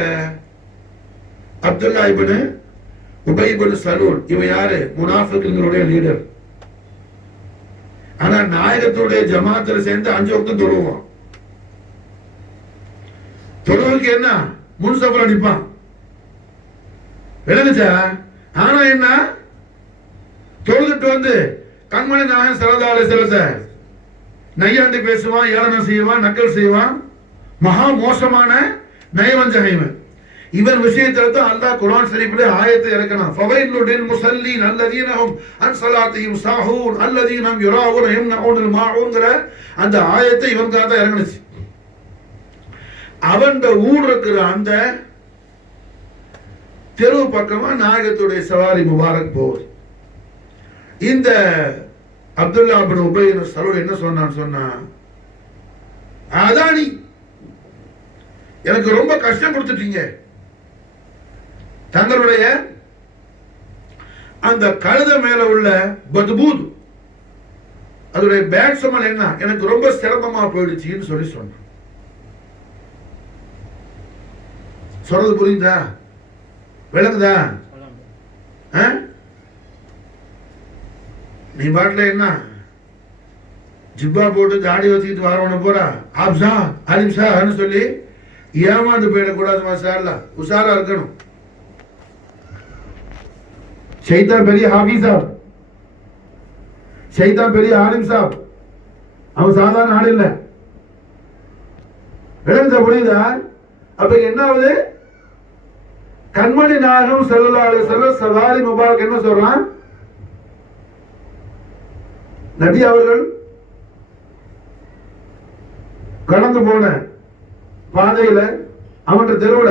அப்துல்லா இப்னு உபை இப்னு சலூல், இவன் யாரு? முனாஃபிக்குகளுடைய லீடர். ஆனா நாயகத்துடைய ஜமாத்துல சேர்ந்து 5 வக்தும் தொழுவான். தொழுவுக்கு என்ன முன் சஃப்ல நிப்பான். விளங்குச்சா? ஆனா என்ன, தொழுதுட்டு வந்து கண்மணி நாயகம் ஸல்லல்லாஹு அலைஹி வஸல்லம் நையாண்டி பேசுவான், ஏளனம் செய்வான், நக்கல் செய்வான், மகா மோசமான நயவஞ்சகைவன். இவன் விஷயத்துல தான் அல்லாஹ் குர்ஆன் ஷரீஃப்ல ஆயத்தை இறக்கணும். ஃபவைலுல் முஸல்லீன் அல்லதீன ஹும் அன் ஸலாத்திஹிம் சாஹூன் அல்லதீன ஹும் யுராஊன யம்னஊனல் மாஊன்ங்கற அந்த ஆயத்தை இவனுக்காக தான் இறங்குச்சு. அவன் ஊர் இருக்கிற அந்த தெருவு பக்கமா நாயகத்துடைய சவாரி முபாரக் போகுது. இந்த அப்துல்லா இப்னு உபை இப்னு சலூல் என்ன சொன்னா, அதானி எனக்கு ரொம்ப கஷ்டம் கொடுத்துட்டீங்க, தங்களுடைய அந்த கழுத மேல உள்ள பத்பூத் அதோடைய பேட் சமல் என்ன எனக்கு ரொம்ப சிரமமா போயிடுச்சுன்னு சொன்னான். சொல்றது புரியுதா, விளங்குதா? நீ பாட்டுல என்ன ஜிப்பா போட்டு தாடி வச்சுக்கிட்டு வரவன போறா ஆப்ஷா அலிம்ஷான்னு சொல்லி ஏமாந்து போயிடக்கூடாது. மாஷா உஷாரா இருக்கணும். ஷைத்தான் பெரிய ஹாஃபிஸ் சாப், ஷைத்தான் பெரிய ஆலிம் சாப், அவன் சாதாரண ஆள் இல்ல. விளங்குதா, புரியுதா? அப்ப என்ன ஆகுது, கண்மணி நாயகம் ஸல்லல்லாஹு அலைஹி வஸல்லம் சவாரி முபாரக் என்ன சொல்றான், நபி அவர்கள் கடந்து போன பாதையில அவன் தெருவுல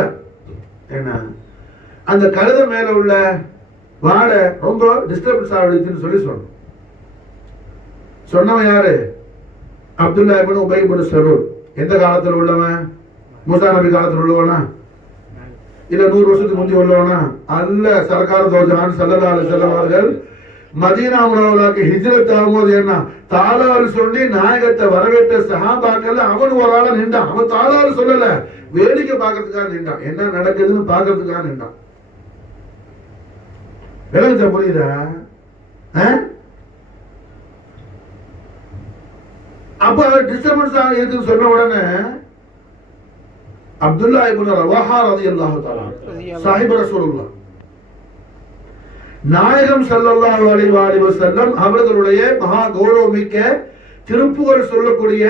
என்ன அந்த கழுத மேல உள்ள வாடை ரொம்ப டிஸ்டர்பன்ஸ் ஆகிடுச்சுன்னு சொல்லி சொன்னவன் யாரு, அப்துல்லா இப்னு உபை இப்னு சலூல். எந்த காலத்தில் உள்ளவன், மூசா நபி காலத்தில் உள்ளவனா இல்ல 100 வருஷத்துக்கு முந்தி உள்ளவனா அல்ல. சர்க்கார் தோஜான் ஸல்லல்லாஹு அலைஹி வஸல்லம் அவர்கள் மதீனா முனவ்வராக்கு ஹிஜ்ரத் ஆகும்போது என்ன தாலால் சொல்லி நாயகத்தை வரவேற்ற சஹாபாக்கள் அவன் ஒரு ஆள நின்றான். அவன் தாலால் சொல்லல, வேடிக்கை பார்க்கறதுக்காக நின்றான், என்ன நடக்குதுன்னு பார்க்கறதுக்காக நின்றான். விளங்குச்சா, புரியுதா? அப்ப டிஸ்டர்பன்ஸ் இருக்குன்னு சொன்ன உடனே அப்துல்லா இப்னு ரவாஹா ரலியல்லாஹு தஆலா சாஹிப் ரசூலுல்லாஹ் நாயகம் ஸல்லல்லாஹு அலைஹி வஸல்லம் அவர்களுடைய மகா கௌரவமிக்க திருப்புகழ் சொல்லக்கூடிய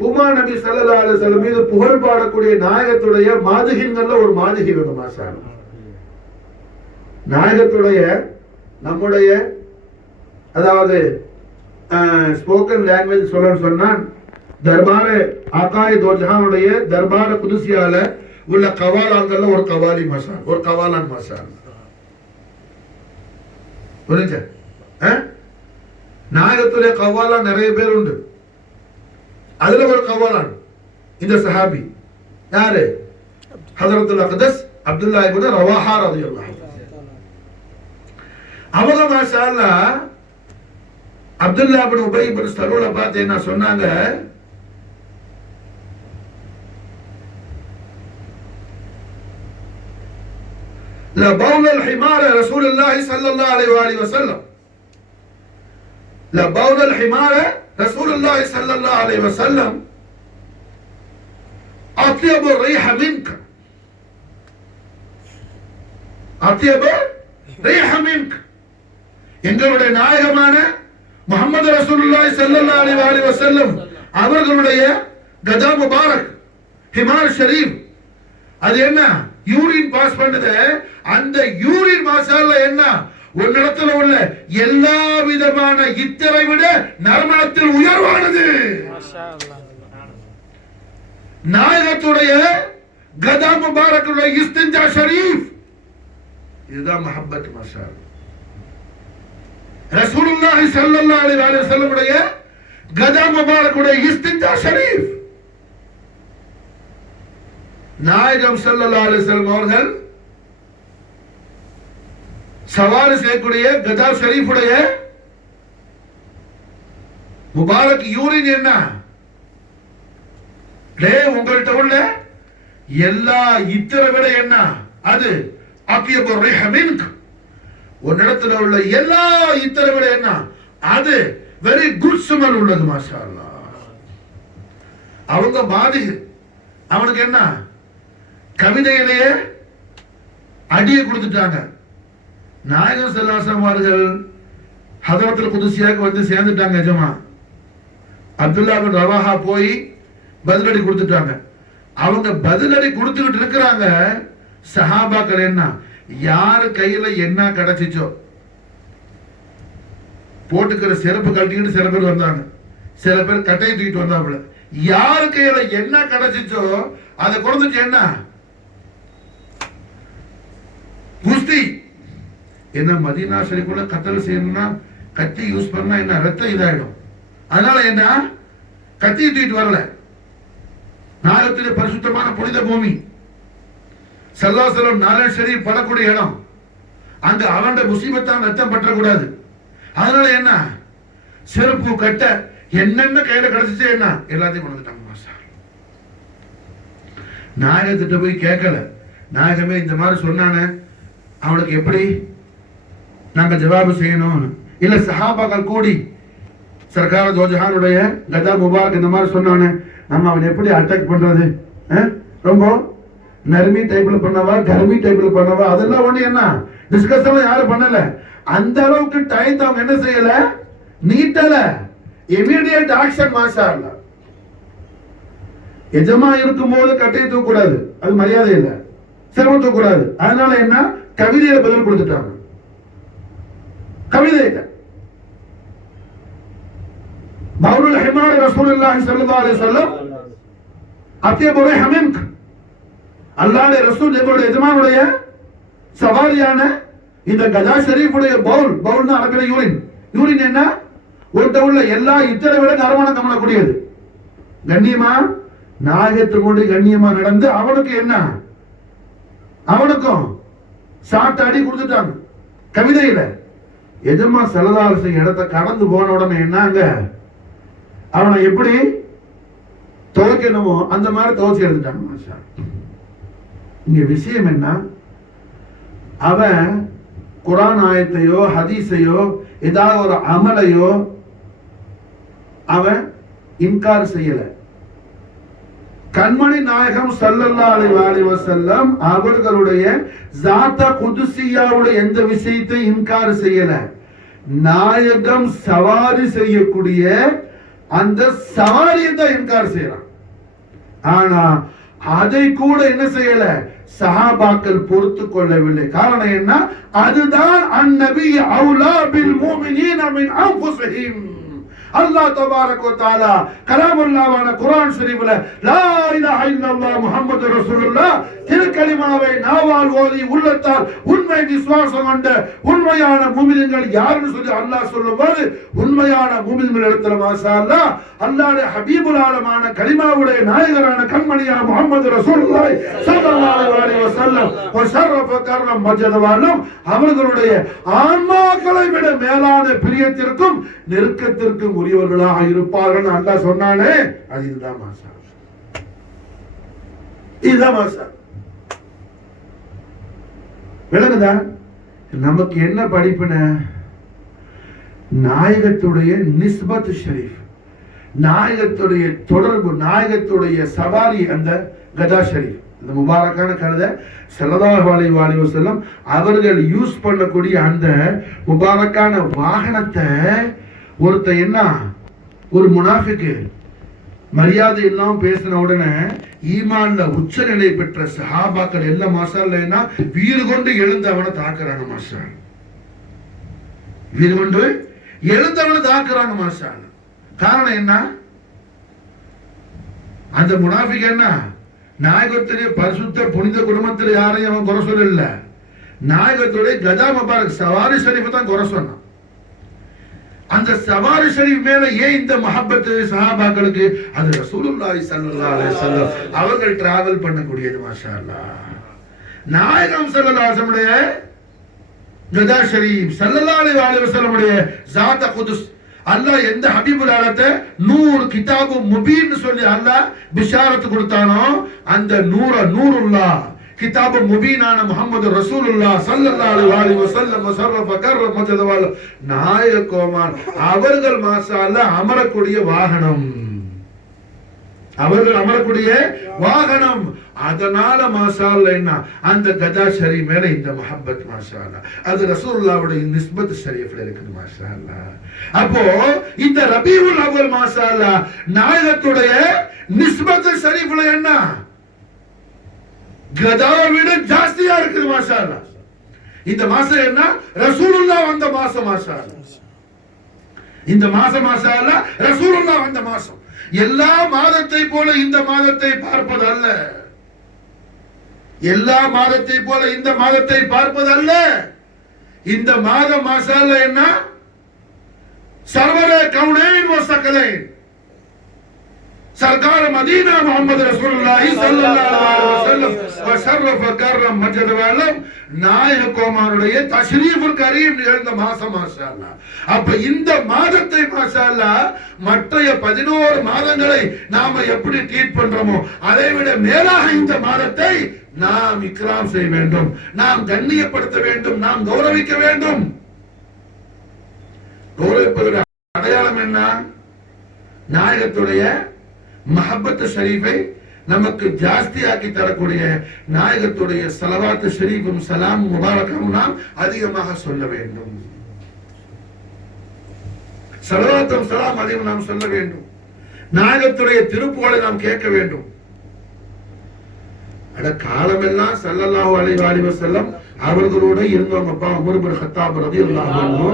புமா நபி ஸல்லல்லாஹு அலைஹி வஸல்லம் மீது புகழ் பாடக்கூடிய நாயகத்துடைய மாதிஹின்கள்ல ஒரு மாதிஹி வேணும். மாஷா அல்லாஹ். நாயகத்துடைய நம்முடைய அதாவது ஸ்போக்கன் லாங்குவேஜ் சொல்லணும்னு சொன்னான், தர்பார ஆகாய தோஜஹானுடைய தர்பார குதுசியால உள்ள கவாலான்கள்ல ஒரு கவாலி மாஷா, ஒரு கவாலான் மாஷா. புரிஞ்ச? நாயகத்துடைய கவாலா நிறைய பேர் உண்டு, அதுல ஒரு கவாலான் இந்த சஹாபி யாரு, ஹஜ்ரத்துல் அக்தஸ் அப்துல்லா இப்னு ரவாஹா ரலியல்லாஹு அன்ஹு. அவங்க மாஷா அல்லாஹ் அப்துல்லா இப்னு உபை இப்னு சலூல பார்த்து என்ன சொன்னாங்க, لبول الحمار رسول الله صلى الله عليه وآله وسلم لبول الحمار رسول الله صلى الله عليه وسلم أطيب الريح منك أطيب ريح منك. எங்களுடைய நாயகமான முஹம்மது ரசூலுல்லாஹி ஸல்லல்லாஹு அலைஹி வஸல்லம் அவர்களுடைய கதா முபாரக் ஹிமார் ஷரீஃப் அது என்ன யூரின் பாஸ் பண்ணுது, அந்த யூரின் மாசால என்ன உன்னிடத்தில் உள்ள எல்லா விதமான இத்தரை விட நறுமணத்தில் உயர்வானது. நாயகத்துடைய கதா முபாரக்குடைய இஸ்தின்ஜா ஷரீஃப் இதுதான் மஹப்பத். மாஷா ரசூலுல்லாஹி ஸல்லல்லாஹு அலைஹி வஸல்லம் உடைய கதா முபாரக்குடைய இஸ்தின்ஜா ஷரீஃப். நாயகம் ஸல்லல்லாஹு அலைஹி வஸல்லம் அவர்கள் சவாரி செய்யக்கூடிய கதா ஷரீஃபுடைய முபாரக் யூரின் என்ன, உங்கள்கிட்ட உள்ள எல்லா இத்தரை விட என்ன அது அத்யபு ரிஹ் மின்க், உன்னிடத்துல உள்ள எல்லா இத்தரை விட என்ன அது வெரி குட் ஸ்மெல் உள்ளது. மாஷா அல்லாஹ். அவங்க பாதி அவனுக்கு என்ன கவிதையிலேயே அடியை கொடுத்துட்டாங்க. நாயகம் ஸல்லல்லாஹு அலைஹி வஸல்லம் அவர்கள் ஹதரத்துல் குதுசியாக்கு வந்து சேர்ந்துட்டாங்க. நிஜமா அப்துல்லா பின் ரவாஹா போய் பதிலடி கொடுத்துட்டாங்க. அவங்க பதிலடி கொடுத்துக்கிட்டு இருக்கிறாங்க. சஹாபாக்கள் என்ன யாரு கையில என்ன கிடைச்சிச்சோ போட்டுக்கிற செருப்பு கழட்டிக்கிட்டு சில பேர் வந்தாங்க, சில பேர் கட்டையை தூக்கிட்டு வந்தாப்புல. யாரு கையில என்ன கிடைச்சிச்சோ அதை கொடுத்துச்சு என்ன குஸ்தி என்ன மதீனா ஷரீஃப்ல கத்தல் செய்யணும்னா கத்தி யூஸ் பண்ணா என்ன ரத்தம் இதாயிடும். அதனால என்ன கத்தி தூக்கிட்டு வரல. நாகத்திலே பரிசுத்தமான புனித பூமி ஸல்லல்லாஹு அலைஹி வஸல்லம் நாலன் ஷரீஃப் படக்கூடிய இடம். அங்க அவன் முசீபத்தான் ரத்தம் பற்றக்கூடாது. அதனால என்ன செருப்பு கட்ட என்னென்ன கையில கிடைச்சிச்சு என்ன எல்லாத்தையும் கொண்டுட்டாங்க. நாயகத்திட்ட போய் கேட்கல. நாயகமே இந்த மாதிரி சொன்னானே அவனுக்கு எப்படி நாங்க ஜவாபு செய்யணும்? இல்ல சஹாபாக்கள் கூடி சர்க்கார தோஜஹானுடைய கதா முபாரக் இந்த மாதிரி சொன்னானே நம்ம அவன் எப்படி அட்டாக் பண்றது? ரொம்ப நர்மி டைப்ல பண்ணவா கர்மி டைப்ல பண்ணவா அதெல்லாம் ஒண்ணு என்ன டிஸ்கஷன் யாரும் பண்ணல. அந்த அளவுக்கு டைம் அவங்க என்ன செய்யல, நீட்டல. Immediate action. மாஷா அல்லாஹ். எஜமா இருக்கும் போது கட்டையை தூக்கக்கூடாது, அது மரியாதை இல்லை. சிரமம் தூக்கக்கூடாது. அதனால என்ன கவிதையில பதில் கொடுத்துட்டாங்க. கவிதையில பவுலுல் ஹிமார் ரசூலுல்லாஹி ஸல்லல்லாஹு அலைஹி வஸல்லம் அத்தியபுரை ஹமின்க் அல்லாஹ்வுடைய ரசூல் எங்களுடைய எஜமானுடைய சவாரியான இந்த கதா ஷரீஃபுடைய பவுல், பவுல்னா அரபில யூரின். யூரின் என்ன ஒருத்த உள்ள எல்லா இத்தனை விட நறுமணம் கமலக்கூடியது. கண்ணியமா நாயகத்தினுடைய கண்ணியமா நடந்து அவனுக்கு என்ன அவனுக்கும் சாட்டு அடி கொடுத்துட்டாங்க. கவிதையில எஜமா செலதாரசு இடத்தை கடந்து போன உடனே என்னங்க அவனை எப்படி துவைக்கணுமோ அந்த மாதிரி துவைச்சு எடுத்துட்டாங்க. இங்க விஷயம் என்ன, அவன் குர்ஆன் ஆயத்தையோ ஹதீஸையோ ஏதாவது ஒரு அமலையோ அவன் இன்கார் செய்யல. கண்மணி நாயகம் ஸல்லல்லாஹு அலைஹி வஸல்லம் அவர்களுடைய ஸாத்த குதுசியாவுடைய எந்த விஷயத்தை இன்கார் செய்யல. நாயகம் சவாரி செய்யக்கூடிய அந்த சவாரியை தான் இன்கார் செய்யறான். ஆனா அதை கூட என்ன செய்யல சஹாபாக்கள் பொறுத்து கொள்ளவில்லை. காரணம் என்ன, அதுதான் அந்நபி அவுலா பில் முஃமினீன மின் அன்ஃபுஸிஹிம். அல்லாஹ் தபாரக வ தஆலா கலாமுல்லாஹ்வான குர்ஆன் ஷரீஃப்ல லா இலாஹா இல்லல்லாஹ் முஹம்மது ரசூலுல்லாஹ் திருக்கலிமாவை நாவால் ஓதி உள்ளத்தால் உண்மை விசுவாசம் கொண்ட உண்மையான முஃமின்கள் யாருன்னு சொல்லி அல்லாஹ் சொல்லும்போது உண்மையான முஃமின்கள் இடத்துல மாஷா அல்லாஹ் அல்லாஹ்வுடைய ஹபீபுல் ஆலமான கலிமாவுடைய நாயகரான கண்மணியான முஹம்மது ரசூலுல்லாஹ் ஸல்லல்லாஹு அலைஹி வஸல்லம் வ ஷரஃப கர்ரம் மஜ்தவாலும் அவர்களுடைய ஆன்மாக்களை விட மேலான பிரியத்திற்கும் நெருக்கத்திற்கும் உரியவர்களாக இருப்பார்கள் அல்லாஹ் சொன்னானே, அது இதுதான் மாஷா. இதுதான் மாஷா. விளங்குதா? நமக்கு என்ன படிப்புன நாயகத்துடைய நிஸ்பத் ஷரீஃப், நாயகத்துடைய தொடர்பு, நாயகத்துடைய சவாரி அந்த கதா ஷரீஃப், இந்த முபாரக்கான கழுதை ஸல்லல்லாஹு அலைஹி வஸல்லம் அவர்கள் யூஸ் பண்ணக்கூடிய அந்த முபாரக்கான வாகனத்தை ஒருத்த என்ன ஒரு முனாஃபிக்கு மரியாதை இல்லாம பேசின உடனே ஈமான்ல உச்ச நிலை பெற்ற சஹாபாக்கள் எல்லாம் மாஷாஅல்லாஹ் வீறு கொண்டு எழுந்து அவனை தாக்குறாங்க. மாஷா வீறு கொண்டு எழுந்தவனை தாக்குறாங்க. மாஷா காரணம் என்ன, அந்த முனாஃபிக் என்ன நாயகத்துடைய பரிசுத்த புனித குடும்பத்தில் யாரையும் அவன் குறை சொல்லல. நாயகத்துடைய கதா முபாரக் சவாரி ஷரீஃப் தான் குறை சொன்னான். அந்த சவாரி ஷரீஃப் மேல ஏன் இந்த மஹப்பத்து சஹாபாக்களுக்கு? அது ரசூலுல்லாஹி ஸல்லல்லாஹு அலைஹி வஸல்லம் அவர்கள் டிராவல் பண்ணக்கூடியது. மாஷா அல்லாஹ் நாயகம் ஸல்லல்லாஹு அலைஹி வஸல்லம் கதா ஷரீஃப் ஸல்லல்லாஹு அலைஹி வஸல்லம் உடைய ஸாத குதுஸ் அல்லாஹ் எந்த ஹபீபுல் ஆலத்தை நூர் கிதாபு முபீன் சொல்லி அல்லாஹ் பிஷாரத் கொடுத்தானோ அந்த நூருல்லாஹ் கிதாபு முபீனான முஹம்மது ரசூலுல்லாஹ் ஸல்லல்லாஹு அலைஹி வஸல்லம் ஸரஃப கர்ரம் மஜ்தவால் நாயகோமான் அவர்கள் மாஷா அல்லாஹ் அமரக்கூடிய வாகனம், அவர்கள் அமரக்கூடிய வாகனம். அதனால மாஷா அல்லாஹ் என்ன அந்த கதா ஷரீஃப் மேல இந்த முஹப்பத் மாஷா அல்லாஹ் அது ரசூலுல்லாஹ்வுடைய நிஸ்பத் ஷரீஃப்ல இருக்குது. மாஷா அல்லாஹ் அப்போ இந்த ரபீஉல் அவ்வல் மாஷா அல்லாஹ் நாயகத்துடைய நிஸ்பத் ஷரீஃப்ல என்ன கதாவை விட ஜாஸ்தியா இருக்குது. மாஷா அல்லாஹ் இந்த மாசம் என்ன ரசூலுல்லாஹ் வந்த மாசம். மாஷா அல்லாஹ் இந்த மாசம் மாஷா அல்லாஹ் ரசூலுல்லாஹ் வந்த மாசம். எல்லா மாதத்தை போல இந்த மாதத்தை பார்ப்பது அல்ல. எல்லா மாதத்தை போல இந்த மாதத்தை பார்ப்பது அல்ல. இந்த மாதம் மாஷாஅல்லா என்ன, சர்வரே கவுனைன் வ சகலைன், सरकार मदीना मोहम्मद रसूलुल्लाह सल्लल्लाहु अलैहि वसल्லம் வஷரஃப கர்ரம் மஜ்த வலம் நாயகமானுடைய தஷ்ரீஃபுல் கரீம் நிகழ்ந்த மாசம் மாஷா அல்லாஹ். அப்ப இந்த மாதத்தை மாஷா அல்லாஹ் மற்ற 11 மாதங்களை நாம எப்படி ட்ரீட் பண்றோமோ அதை விட மேலாக இந்த மாதத்தை நாம் இக்ராம் செய்ய வேண்டும், நாம் கண்ணியப்படுத்த வேண்டும், நாம் கௌரவிக்க வேண்டும். கௌரவிப்பதற்கு அடையாளம் என்ன? நாயகத்துடைய மஹப்பத் ஷரீஃபை நமக்கு ஜாஸ்தியாக்கி தரக்கூடிய நாயகத்துடைய ஸலவாத் ஷரீஃபும் சலாம் முபாரக்கும் நாம் அதிகமாக சொல்ல வேண்டும். ஸலவாத்தும் சலாம் அதிகம் நாம் சொல்ல வேண்டும். நாயகத்துடைய திருப்புகழை நாம் கேட்க வேண்டும். அட காலமெல்லாம் ஸல்லல்லாஹு அலைஹி வஸல்லம் அவர்களோட இருந்தவங்க அப்பா உமர் இப்னு கத்தாப் ரலியல்லாஹு அன்ஹு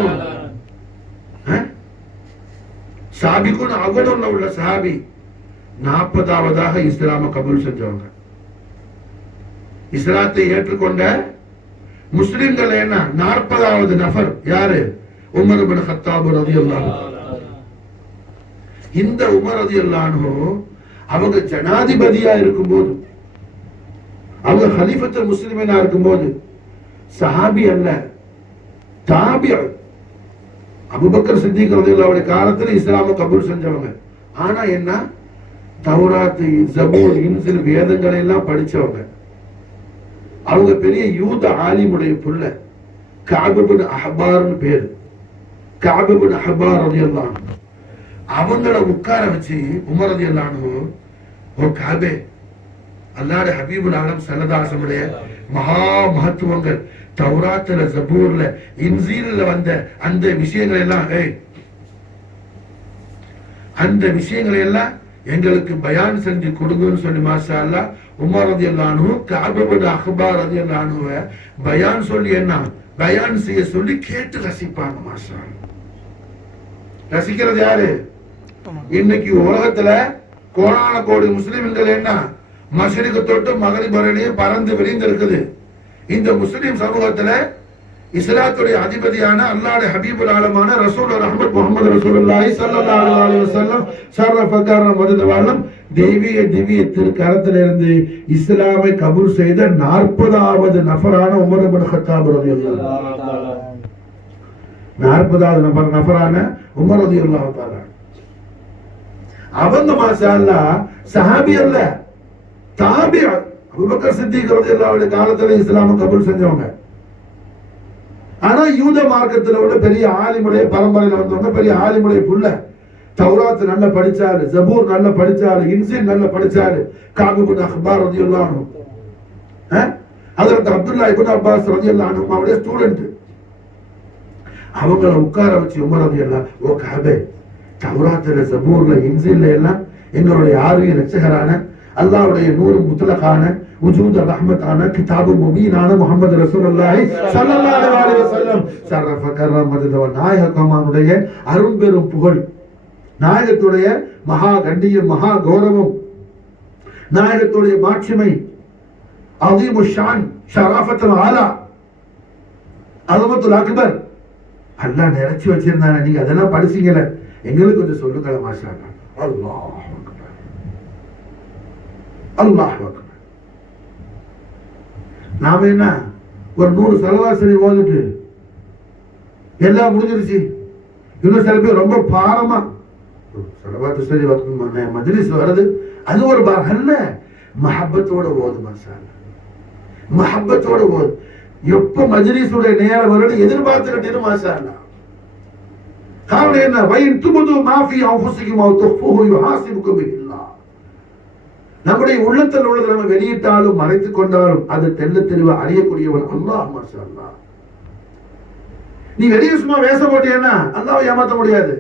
சாபிகுன் அவனுள்ள உள்ள சஹாபி 40வதாக இஸ்லாமை கபூல் செஞ்சவங்க. இஸ்லாத்தை ஏற்றுக்கொண்ட முஸ்லிம்கள் என்ன 40வது நபர் யாரு? உமர் இப்னு கத்தாப் ரலியல்லாஹு அன்ஹு. இந்த உமர் ரலியல்லாஹு அன்ஹு அவங்க ஜனாதிபதியா இருக்கும்போது, அவங்க கலீஃபத்துல் முஸ்லிமீனா இருக்கும்போது சஹாபி அல்ல, தாபி. அபூபக்கர் சித்திக் ரலியல்லாஹு அன்ஹு காலத்துல இஸ்லாமை கபூல் செஞ்சவங்க. ஆனா என்ன, தௌராத், ஜபூர், இன்ஜில் வேதங்களை எல்லாம் படிச்சவங்க. அவங்க பெரிய யூத ஆலிமுடைய புள்ள கஅப் இப்னு அஹ்பார்னு பேரு. கஅப் இப்னு அஹ்பார் ரலியல்லாஹு அன்ஹு அவங்கள உட்கார வச்சு உமர் ரலியல்லாஹு அன்ஹு, ஓ கஅபே, அல்லாஹ்வுடைய ஹபீபுல் ஆலம் ஸல்லல்லாஹு அலைஹி வஸல்லம் மகா மகத்துவங்கள் தௌராத்ல, ஜபூர்ல, இன்ஜீல்ல வந்த அந்த விஷயங்களை எல்லாம் அந்த விஷயங்களை எல்லாம் எங்களுக்கு பயான் செஞ்சு கொடுங்கன்னு சொல்லி மாஷா அல்லாஹ் உமர் ரலியல்லாஹு அன்ஹு கஅப் இப்னு அஹ்பார் ரலியல்லாஹு அன்ஹு பயான் சொல்லி என்ன பயான் செய்ய சொல்லி கேட்டு ரசிப்பாங்க. மாஷா அல்லாஹ். ரசிக்கிறது யாரு? இன்னைக்கு உலகத்துல கோடான கோடி முஸ்லிம்கள் என்ன மஷ்ரிக் தொட்டு மக்ரிப் வரையிலும் பறந்து விரிந்து இருக்குது. இந்த முஸ்லிம் சமூகத்துல இஸ்லாத்துடைய அதிபதியான அல்லாஹ்வுடைய ஹபீபுல் ஆலமான ரசூல் ரஹ்மத் முஹம்மது ரசூலுல்லாஹி ஸல்லல்லாஹு அலைஹி வஸல்லம் ஷரஃப கர்ரம் மஜ்த வலம் திவ்ய திருக்கரத்திலிருந்து இஸ்லாமை கபூல் செய்த 40வது நபரான உமர் இப்னு கத்தாப் ரலியல்லாஹு அன்ஹு. 40வது நபரான உமர் ரலியல்லாஹு தஆலா. அவங்க மாஷா அல்லாஹ் சஹாபி அல்ல, தாபி. அபூபக்கர் சித்திக் ரலியல்லாஹு அன்ஹு காலத்துல இஸ்லாமை கபூல் செஞ்சவங்க. ஆனா யூத மார்க்கத்துல உள்ள பெரிய ஆலிமுடைய பரம்பரையில வந்தவங்க, பெரிய ஆலிமுடைய புள்ள. தௌராத் நல்லா படிச்சாரு, ஜபூர் நல்லா படிச்சாரு, இன்ஜீல் நல்லா படிச்சாரு. கஅப் இப்னு அஹ்பார் ரலியல்லாஹு அன்ஹு, ஹஜ்ரத் அப்துல்லாஹ் இப்னு அப்பாஸ் ரலியல்லாஹு அன்ஹு அவருடைய ஸ்டூடண்ட். அவங்கள உட்கார வச்சு உமர் ரலியல்லாஹு, ஓ கஅபே, தௌராத்ல, ஜபூர்ல, இன்ஜீல்ல எல்லாம் எங்களுடைய ஆர்வீய ரட்சகரான அல்லாஹ்வுடைய நூறு முத்லகான வஜூத் ரஹ்மத்தான கிதாபு முபீனான முஹம்மது ரசூலுல்லாஹி ஸல்லல்லாஹு அலைஹி வஸல்லம் ஷரஃப கர்ரம் மஜ்த நாயகமானுடைய அரும்பெரும் புகழ், நாயகத்துடைய மகா கண்ணியம், மகா கௌரவம், நாயகத்துடைய மாட்சிமை, அஸீமு ஷான், ஷராஃபத்துல் ஆலா, அஸமத்துல் அக்பர் அல்லாஹ் நிறைச்சு வச்சிருந்தானே. நீங்க அதெல்லாம் படிச்சீங்கல, எங்களுக்கு கொஞ்சம் சொல்லுங்க மாஷா அல்லாஹ். அல்லாஹ் அக்பர், அல்லாஹ் அக்பர். நாம என்ன ஒரு 100 சலவாசனை ஓதிட்டு எல்லாம் முடிஞ்சிருச்சு. இன்னும் சில பேர் ரொம்ப பாரமா சலவாத்து சரி மஜ்லிஸ் வருது, அது ஒரு அல்ல, மஹப்பத்தோட ஓது மாஷா அல்லாஹ், மஹப்பத்தோட ஓது. எப்ப மஜ்லிஸுடைய நேரம் வரும்னு எதிர்பார்த்துக்கிட்டு மாஷா அல்லாஹ். காரணம் என்ன? வைன் துபது மாஃபி அன்ஃபுஸிகும் அவ் துஃபுஹு யுஹாஸிபுகும் பில்லாஹ். நம்முடைய உள்ளத்தில் உள்ளதை நம்ம வெளியிட்டாலும் மறைத்துக் கொண்டாலும் அது தெல்ல தெளிவா அறியக்கூடியவன் அல்லாஹ். மாஷா அல்லாஹ். நீ வெளியே சும்மா வேஷம் போட்டீங்கன்னா அல்லாஹ்வை ஏமாத்த முடியாது,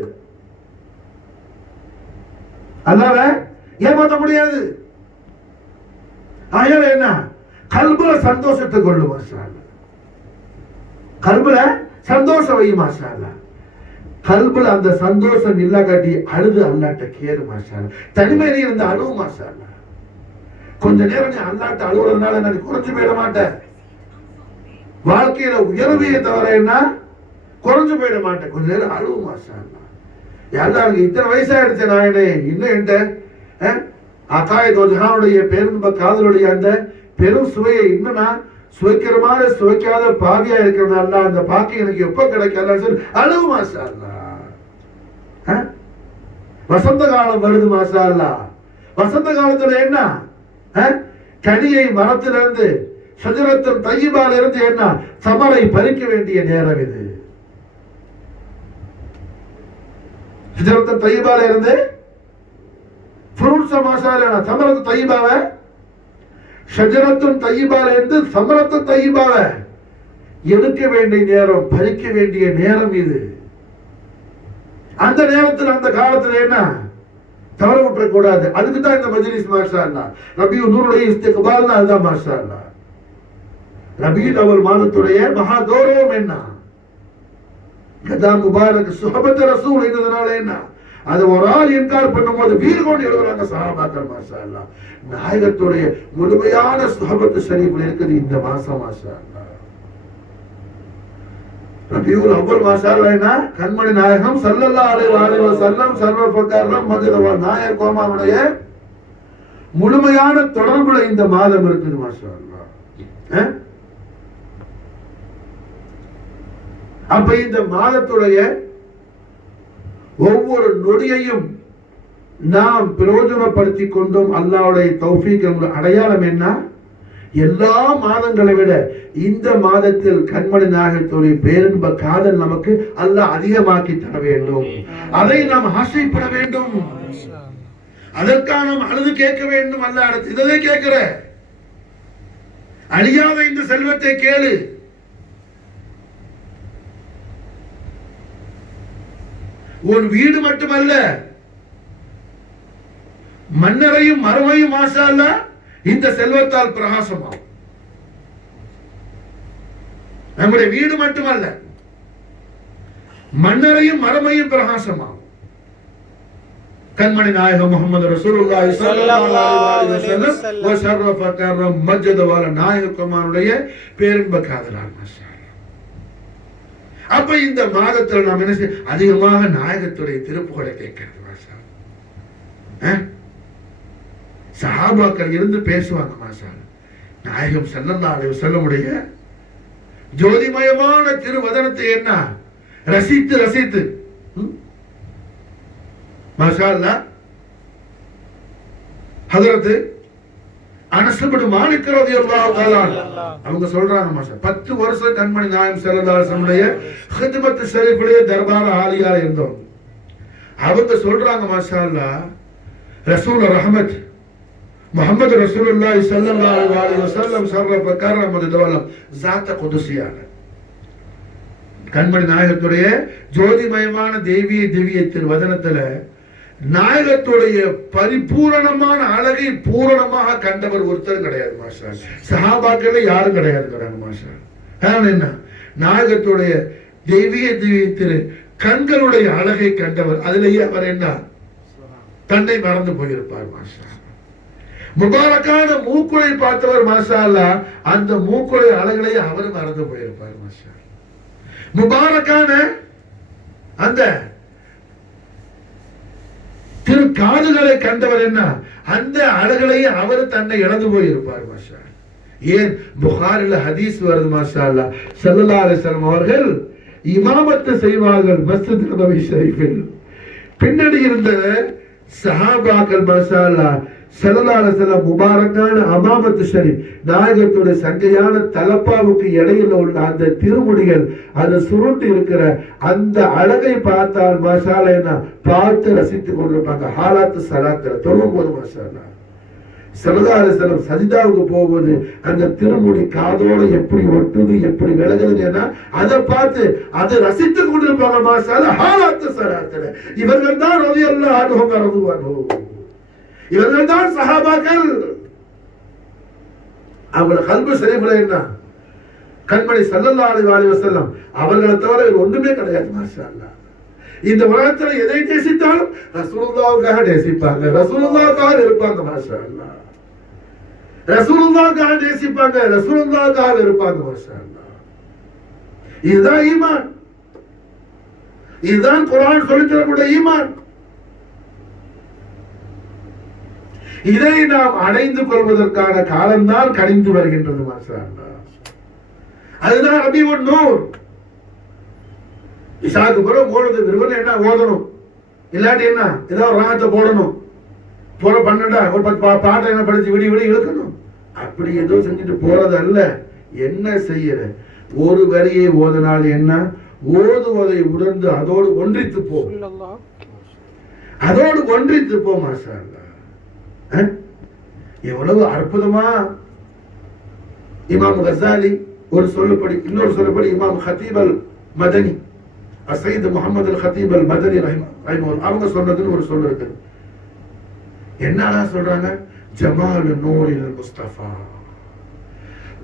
அல்லாஹ்வை ஏமாத்த முடியாது. ஆயல என்ன, கல்புல சந்தோஷத்தை கொள்ளு மாஷா அல்லாஹ், கல்புல சந்தோஷம் வை மாஷா அல்லாஹ். கல்புல அந்த சந்தோஷம் இல்ல காட்டி அழுது அல்லாஹ்ட்ட கேளு மாஷா அல்லாஹ். தனிமையில இருந்த அழுவு மாஷா அல்லாஹ். கொஞ்ச நேரம் நீ அல்லாட்ட அழுவுறதுனால நான் குறைஞ்சு போயிட மாட்டேன். வாழ்க்கையில உயர்வையை தவிர என்ன குறைஞ்சு போயிட மாட்டேன். கொஞ்ச நேரம் அழுவு மாஷா அல்லாஹ். எல்லாருக்கும் இத்தனை வயசாயிடுச்சு நான் இன்னும் என்கிட்ட அகாயத் ஜஹானுடைய பேருன்ப காதலுடைய அந்த பெரும் சுவையை இன்னும் நான் சுவைக்கிற மாதிரி சுவைக்காத பாவியா இருக்கிறதுனால அந்த பாக்கி எனக்கு எப்ப கிடைக்காத சொல்லி அழுவு மாஷா அல்லாஹ். வசந்த காலம் வருது மாஷா அல்லாஹ். வசந்த காலத்துல என்ன கனியை மரத்திலிருந்து ஷஜரத்துல் தய்யிபால இருந்து என்ன சமரை பறிக்க வேண்டிய நேரம் இது. ஷஜரத்துல் தய்யிபால இருந்து ஃப்ரூட்ஸ் மசாலா சமரத்து தய்யிபாவ ஷஜரத்துல் தய்யிபால இருந்து சமரத்து தய்யிபாவ எடுக்க வேண்டிய நேரம், பறிக்க வேண்டிய நேரம் இது. அந்த நேரத்தில் அந்த காலத்துல என்ன தவற விட்டுற கூடாது. அதுக்கு தான் இந்த மஜ்லிஸ் மாஷா அல்லாஹ். ரபியுல் நூருடைய இஸ்திக்பால்னா அதுதான் மாஷா அல்லாஹ். ரபியுல் அவல் மாதத்துடைய மகா கௌரவம் என்ன? கதா முபாரக் சுஹபத் ரசூல் என்றதுனால என்ன அது ஒரு ஆள் இன்கார் பண்ணும்போது வீர்கோடி எழுதுறாங்க சஹாபாக்கள் மாஷா அல்லாஹ். நாயகத்துடைய முழுமையான சுஹபத் ஷரீஃப்ல இருக்குது இந்த மாசம் மாஷா அல்லாஹ். ரபியுல் அவ்வல் மாஷா அல்லாஹ் என்ன கண்மணி நாயகம் ஸல்லல்லாஹு அலைஹி வஸல்லம் சர்வ பிரகாரம் மஜ்தவ நாயர் கோமாவுடைய முழுமையான தொடர்புல இந்த மாதம் இருக்குது மாஷா அல்லாஹ். அப்ப இந்த மாதத்துடைய ஒவ்வொரு நொடியையும் நாம் பிரயோஜனப்படுத்திக் கொண்டும் அல்லாஹ்வுடைய தௌஃபீக் அடையாளம் என்ன? எல்லா மாதங்களை விட இந்த மாதத்தில் கண்மணி நாயகத்துடைய பேரின்ப காதல் நமக்கு அல்லாஹ் அதிகமாக்கி தர வேண்டும். அதை நாம் ஆசைப்பட வேண்டும். அதற்காக நாம் அழுது கேட்க வேண்டும். அல்லாஹ் அடுத்து இதை கேட்கிற அழியாத இந்த செல்வத்தை கேளு. உன் வீடு மட்டுமல்ல மன்னரையும் மறுமையும் மாஷா அல்லாஹ் இந்த செல்வத்தால் பிரகாசமாகும். நம்முடைய வீடு மட்டுமல்ல மன்னரையும் மறுமையும் பிரகாசமாகும். கண்மணி நாயகம் முஹம்மது ரசூலுல்லாஹி ஸல்லல்லாஹு அலைஹி வஸல்லம் வ ஷர்ரஃப கர்ரம் மஜ்ஜத வல நாயகமானுடைய பேரின்ப காதலால் மாஷா அல்லாஹ். அப்ப இந்த மாதத்தில் நாம் என்ன அதிகமாக நாயகத்துடைய திருப்புகழை கேட்கிறது மாஷா அல்லாஹ். சஹாபாக்கள் இருந்து பேசுவாங்க மாஷா அல்லாஹ். நாயகம் ஸல்லல்லாஹு அலைஹி வஸல்லமுடைய ஜோதிமயமான திருவதனத்தை என்ன ரசித்து ரசித்து மாஷா அல்லாஹ். ஹஜ்ரத் அனஸ் இப்னு மாலிக் ரலியல்லாஹு தஆலா அவங்க சொல்றாங்க மாஷா 10 வருஷம் கண்மணி நாயகம் ஸல்லல்லாஹு அலைஹி வஸல்லமுடைய ஹித்மத் ஷரீஃபிலே தர்பார் ஆலியா இருந்தோம். அவங்க சொல்றாங்க மாஷா அல்லாஹ் ரசூல் ரஹ்மத் முஹம்மது ரசூலுல்லாஹி ஸல்லல்லாஹு அலைஹி வஸல்லம் ஷர்ரஃப கர்ரம தவலம் ذات குதுசியான கண்மணி நாயகத்துடைய ஜோதிமயமான திவ்ய திருவதனத்துல நாயகத்துடைய பரிபூரணமான அழகை பூரணமாக கண்டவர் ஒருத்தர் கிடையாது மாஷா. சஹாபாக்கள் யாரும் கிடையாது மாஷா. என்ன நாயகத்துடைய திவ்ய திரு கண்களுடைய அழகை கண்டவர். அதிலேயே அவர் என்ன தன்னை மறந்து போயிருப்பார் மாஷா. முபாரக்கான மூக்குளை பார்த்தவர் மாஷா அல்லாஹ். அந்த மூக்குளை அழகிலேயே அவர் மறந்து போயிருப்பார் மாஷா. முபாரக்கான அந்த திரு காதுகளை கண்டவர் என்ன அந்த அழகிலேயே அவர் தன்னை இழந்து போயிருப்பார் மாஷா. ஏன் புகாரில ஹதீஸ் வருது மாஷா அல்லாஹ். ஸல்லல்லாஹு அலைஹி வஸல்லம் அவர்கள் இமாமத்து செய்வார்கள் மஸ்ஜித் நபவி ஷரீஃபில். பின்னாடி இருந்த சஹாபாக்கள் மாஷா அல்லாஹ் ஸல்லல்லாஹு அலைஹி வஸல்லம் முபாரக்கான அமாமத்து ஷரீஃப் நாயகத்துடைய சங்கையான தலப்பாவுக்கு இடையில உள்ள அந்த திருமுடிகள் அது சுருட்டு இருக்கிற அந்த அழகை பார்த்தால் மாஷா அல்லாஹ் என்ன பார்த்து ரசித்துக் கொண்டிருப்பாங்க. ஹாலாத்து சலாத்துல தொழும்போது மாஷா அல்லாஹ் ஸல்லல்லாஹு அலைஹி வஸல்லம் சஜிதாவுக்கு போகும்போது அந்த திருமுடி காதோட எப்படி ஒட்டுது எப்படி விலகுதுன்னா அதை பார்த்து அதை ரசித்துக் கொண்டிருப்பாங்க மாஷா அல்லாஹ் ஹாலாத்து சலாத்துல. இவர்கள் தான் ரலியல்லாஹு அன்ஹும் ரதுவான்ஹு. இவர்கள் தான் சஹாபாக்கள். அவங்கள கல்பு ஷரீஃப்ல என்ன கண்மணி ஸல்லல்லாஹு அலைஹி வஸல்லம் அவர்களை தவிர ஒண்ணுமே கிடையாது மாஷா அல்லாஹ். இந்த உலகத்துல எதை நேசித்தாலும் ரசூலுல்லாஹ்வுக்காக நேசிப்பாங்க, ரசூலுல்லாஹ்வுக்காக இருப்பாங்க மாஷா அல்லாஹ். ரசூலுல்லாஹ்க்காக நேசிப்பாங்க, ரசூலுல்லாஹ்க்காக இருப்பாங்க. மாஷா அல்லாஹ். இதுதான் ஈமான். இதுதான் குர்ஆன் சொல்லித் தரக்கூடிய ஈமான். இதை நாம் அடைந்து கொள்வதற்கான காலம்தான் கனிந்து வருகின்றது. மாஷா அல்லாஹ். அதுதான் ரபீஉன் நூர். இசாக்கு பிறகு ஓடுது விரும்பல என்ன ஓதணும், இல்லாட்டி என்ன ஏதாவது ராகத்தை போடணும், போற பண்ணடா ஒரு பாட்டை என்ன படிச்சு விடி விடி இழுக்கணும், அப்படி ஏதோ செஞ்சுட்டு போறது அல்ல. என்ன செய்யற ஒரு வரியை ஓதனால் என்ன, ஓதுவதை உணர்ந்து அதோடு ஒன்றித்து போ, அதோடு ஒன்றித்து போ. மாஷா அல்லாஹ். எவ்வளவு அற்புதமா இமாம் கஸாலி ஒரு சொல்லுபடி, இன்னொரு சொல்லுபடி இமாம் ஹதீப் அல் மதனி, அசைத் முஹம்மது அல் ஹதீப் அல் மதனி ரஹிமஹுல்லாஹ் அவங்க சொன்னதுன்னு ஒரு சொல்லு இருக்கு. என்னடா சொல்றாங்க? ஜமால் நூரில் முஸ்தஃபா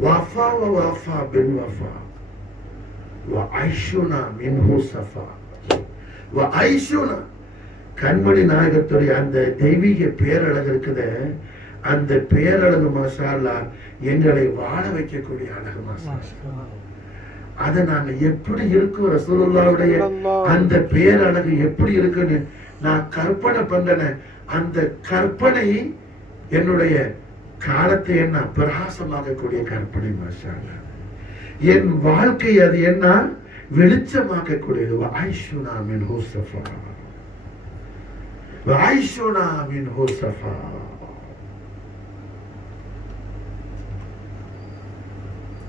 வஃபா வஃபா பின் வஃபா வஐஷுனா மின்ஹு ஸஃபா வஐஷுனா. கண்மணி நாயகத்துடைய அந்த தெய்வீக பேரழகு இருக்குது, அந்த பேரழகு மாஷா அல்லாஹ் எங்களை வாழ வைக்கக்கூடிய அழகு. மாஷா அல்லாஹ். அதை நாங்க எப்படி இருக்கும், ரசூலுல்லாஹ்வுடைய அந்த பேரழகு எப்படி இருக்குன்னு நான் கற்பனை பண்றேன். அந்த கற்பனை என்னுடைய காலத்தை என்ன பிரகாசமாக்கக்கூடிய கற்பனை. மாஷா அல்லாஹ். என் வாழ்க்கை அது என்ன வெளிச்சமாக்கக்கூடியது. வஐஷுனா மின்ஹு ஸஃபா வஐஷுனா மின்ஹு ஸஃபா.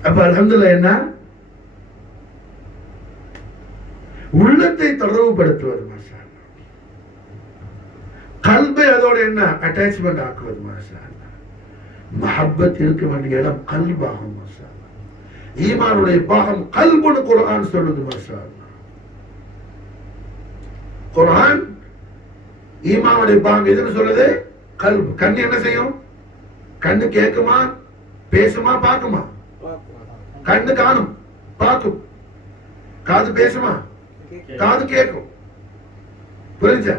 அப்ப அல்ஹம்துலில்லாஹ் என்ன உள்ளத்தை தொடர்புபடுத்துவது. மாஷா அல்லாஹ். கல்பை அதோட என்ன அட்டாச்மெண்ட் ஆக்குவது. மாஷா அல்லாஹ். மஹப்பத் இருக்க வேண்டிய இடம் கல்பாகும். மாஷா அல்லாஹ். ஈமானுடைய பாகம் கல்புன்னு குர்ஆன் சொல்லுது. மாஷா அல்லாஹ். குர்ஆன் ஈமானுடைய பாகம் எதுன்னு சொல்லுது? கல்பு. கண்ணு என்ன செய்யும்? கண்ணு கேட்குமா, பேசுமா, பார்க்குமா? கண்ணு காணும், பார்க்கும். காது பேசுமா, காது கேட்கும். புரிஞ்சா?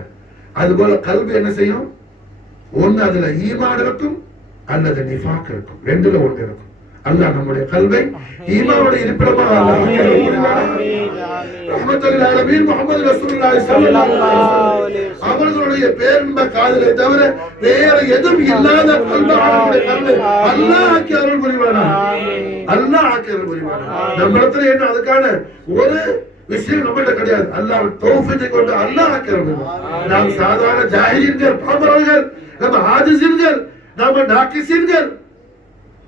அதுபோல கல்வி என்ன செய்யும்? ஒண்ணு அதுல ஈமான் இருக்கும் அல்லது நிஃபாக் இருக்கும், ரெண்டுல ஒன்று இருக்கும். அல்லாஹ் நம்முடைய கல்வை ஈமானுடைய இருப்பிடமாக ரஹ்மத்துல் ஆலமீன் முஹம்மது ரசூலுல்லாஹி ஸல்லல்லாஹு அலைஹி வஸல்லம் அவர்களுடைய பேரின்ப காதலை தவிர வேற எதுவும் இல்லாத கல்வி அல்லாஹ் ஆக்கி அருள் புரிவானா, அல்லாஹ் ஆக்கி அருள் புரிவானா. நம்ம இடத்துல என்ன அதுக்கான ஒரு விஷயம் நம்மகிட்ட கிடையாது. அல்லாஹ் தௌஃபீகை கொண்டு அல்லாஹ் ஆக்கி அருள் புரிவானா. நாம் சாதாரண ஜாஹிலீன்கள், பாமரர்கள், நம்ம ஆஜிஸீன்கள், நாம நாகிஸீன்கள்,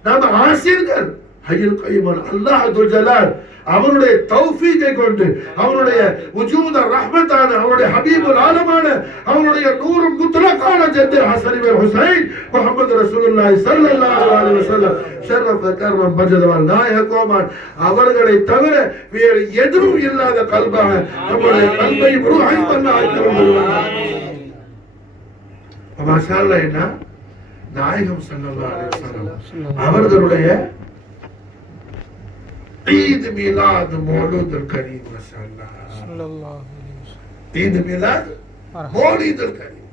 நாம ஆசிரியர்கள். ஹய்யுல் கய்யூம் அல்லாஹ் துல் ஜலால் அவருடைய தௌஃபீகை கொண்டு அவருடைய வஜூத ரஹ்மத்தான அவருடைய ஹபீபுல் ஆலமான அவருடைய நூறு முத்லகான ஜத்தர் ஹஸன் இப்னு ஹுசைன் முஹம்மது ரசூலுல்லாஹி ஸல்லல்லாஹு அலைஹி வஸல்லம் ஷரஃப கர்மம் பஜதவல் நாயகோமான் அவர்களை தவிர வேறு எதுவும் இல்லாத கல்பாக நம்முடைய கல்வை ரூஹை பண்ண ஆக்கிரமிக்கிறார். மாஷா அல்லாஹ். என்ன நாயகம் ஸல்லல்லாஹு அலைஹி வஸல்லம் அவர்களுடைய ஈத் மீலாத் மௌலூதுல் கரீம். மாஷா அல்லாஹ். ஸல்லல்லாஹு அலைஹி வஸல்லம் ஈத் மீலாத் மௌலூதுல் கரீம்.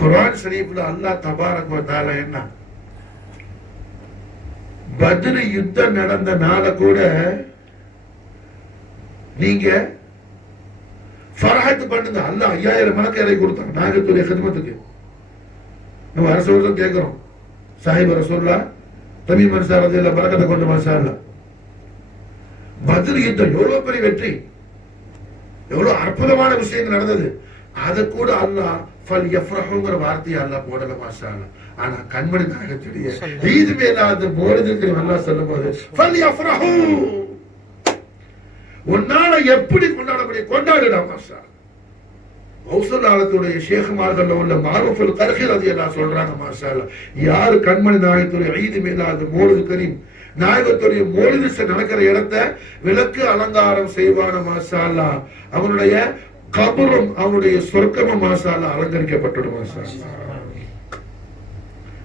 குர்ஆன் ஷரீஃப்ல அல்லாஹ் தபாரக் வ தஆலா என்ன பத்ர் யுத்தம் நடந்த நாள கூட நீங்க ஃபரஹத் பண்ணுங்க. அல்லாஹ் 5000 மலக்கை கொடுத்தாங்க நாயகத்துடைய ஹிதமத்துக்கு. நம்ம அரசு வருஷம் கேட்கிறோம் சாஹிப் ரசூலுல்லாஹ் தமீம் அன்சாரி ரலியல்லாஹு பரக்கத்தை கொண்டு. மாஷா அல்லாஹ். பத்ர் யுத்தம் எவ்வளவு பெரிய வெற்றி, எவ்வளவு அற்புதமான விஷயங்கள் நடந்தது. அதை கூட அல்லாஹ் ஃபல் யஃப்ரஹுங்கிற வார்த்தையை அல்லாஹ் போடல. மாஷா அல்லாஹ். ஆனா கண்மணி நாயகத்துடைய ஈத் மீலாத் மௌலிதுக்கு அல்லாஹ் சொல்லும்போது ஃபல் யஃப்ரஹு உன்னால எப்படி கொண்டாட முடியும், கொண்டாடுடா. மாஷா கௌசல் ஆலத்துடைய ஷேகுமார்கள் உள்ள மாரூஃபுல் கர்ஹி ரலியல்லாஹு சொல்றாங்க. மாஷா அல்லாஹ். யாரு கண்மணி நாயகத்துடைய ஈத் மீலாத் மௌலிதுல் கரீம் நாயகத்துடைய மௌலிது நடக்கிற இடத்தை விளக்கு அலங்காரம் செய்வான. மாஷா அல்லாஹ். அவனுடைய கபரும் அவனுடைய சொர்க்கமும் மாஷா அல்லாஹ் அலங்கரிக்கப்பட்டுடும். மாஷா அல்லாஹ்.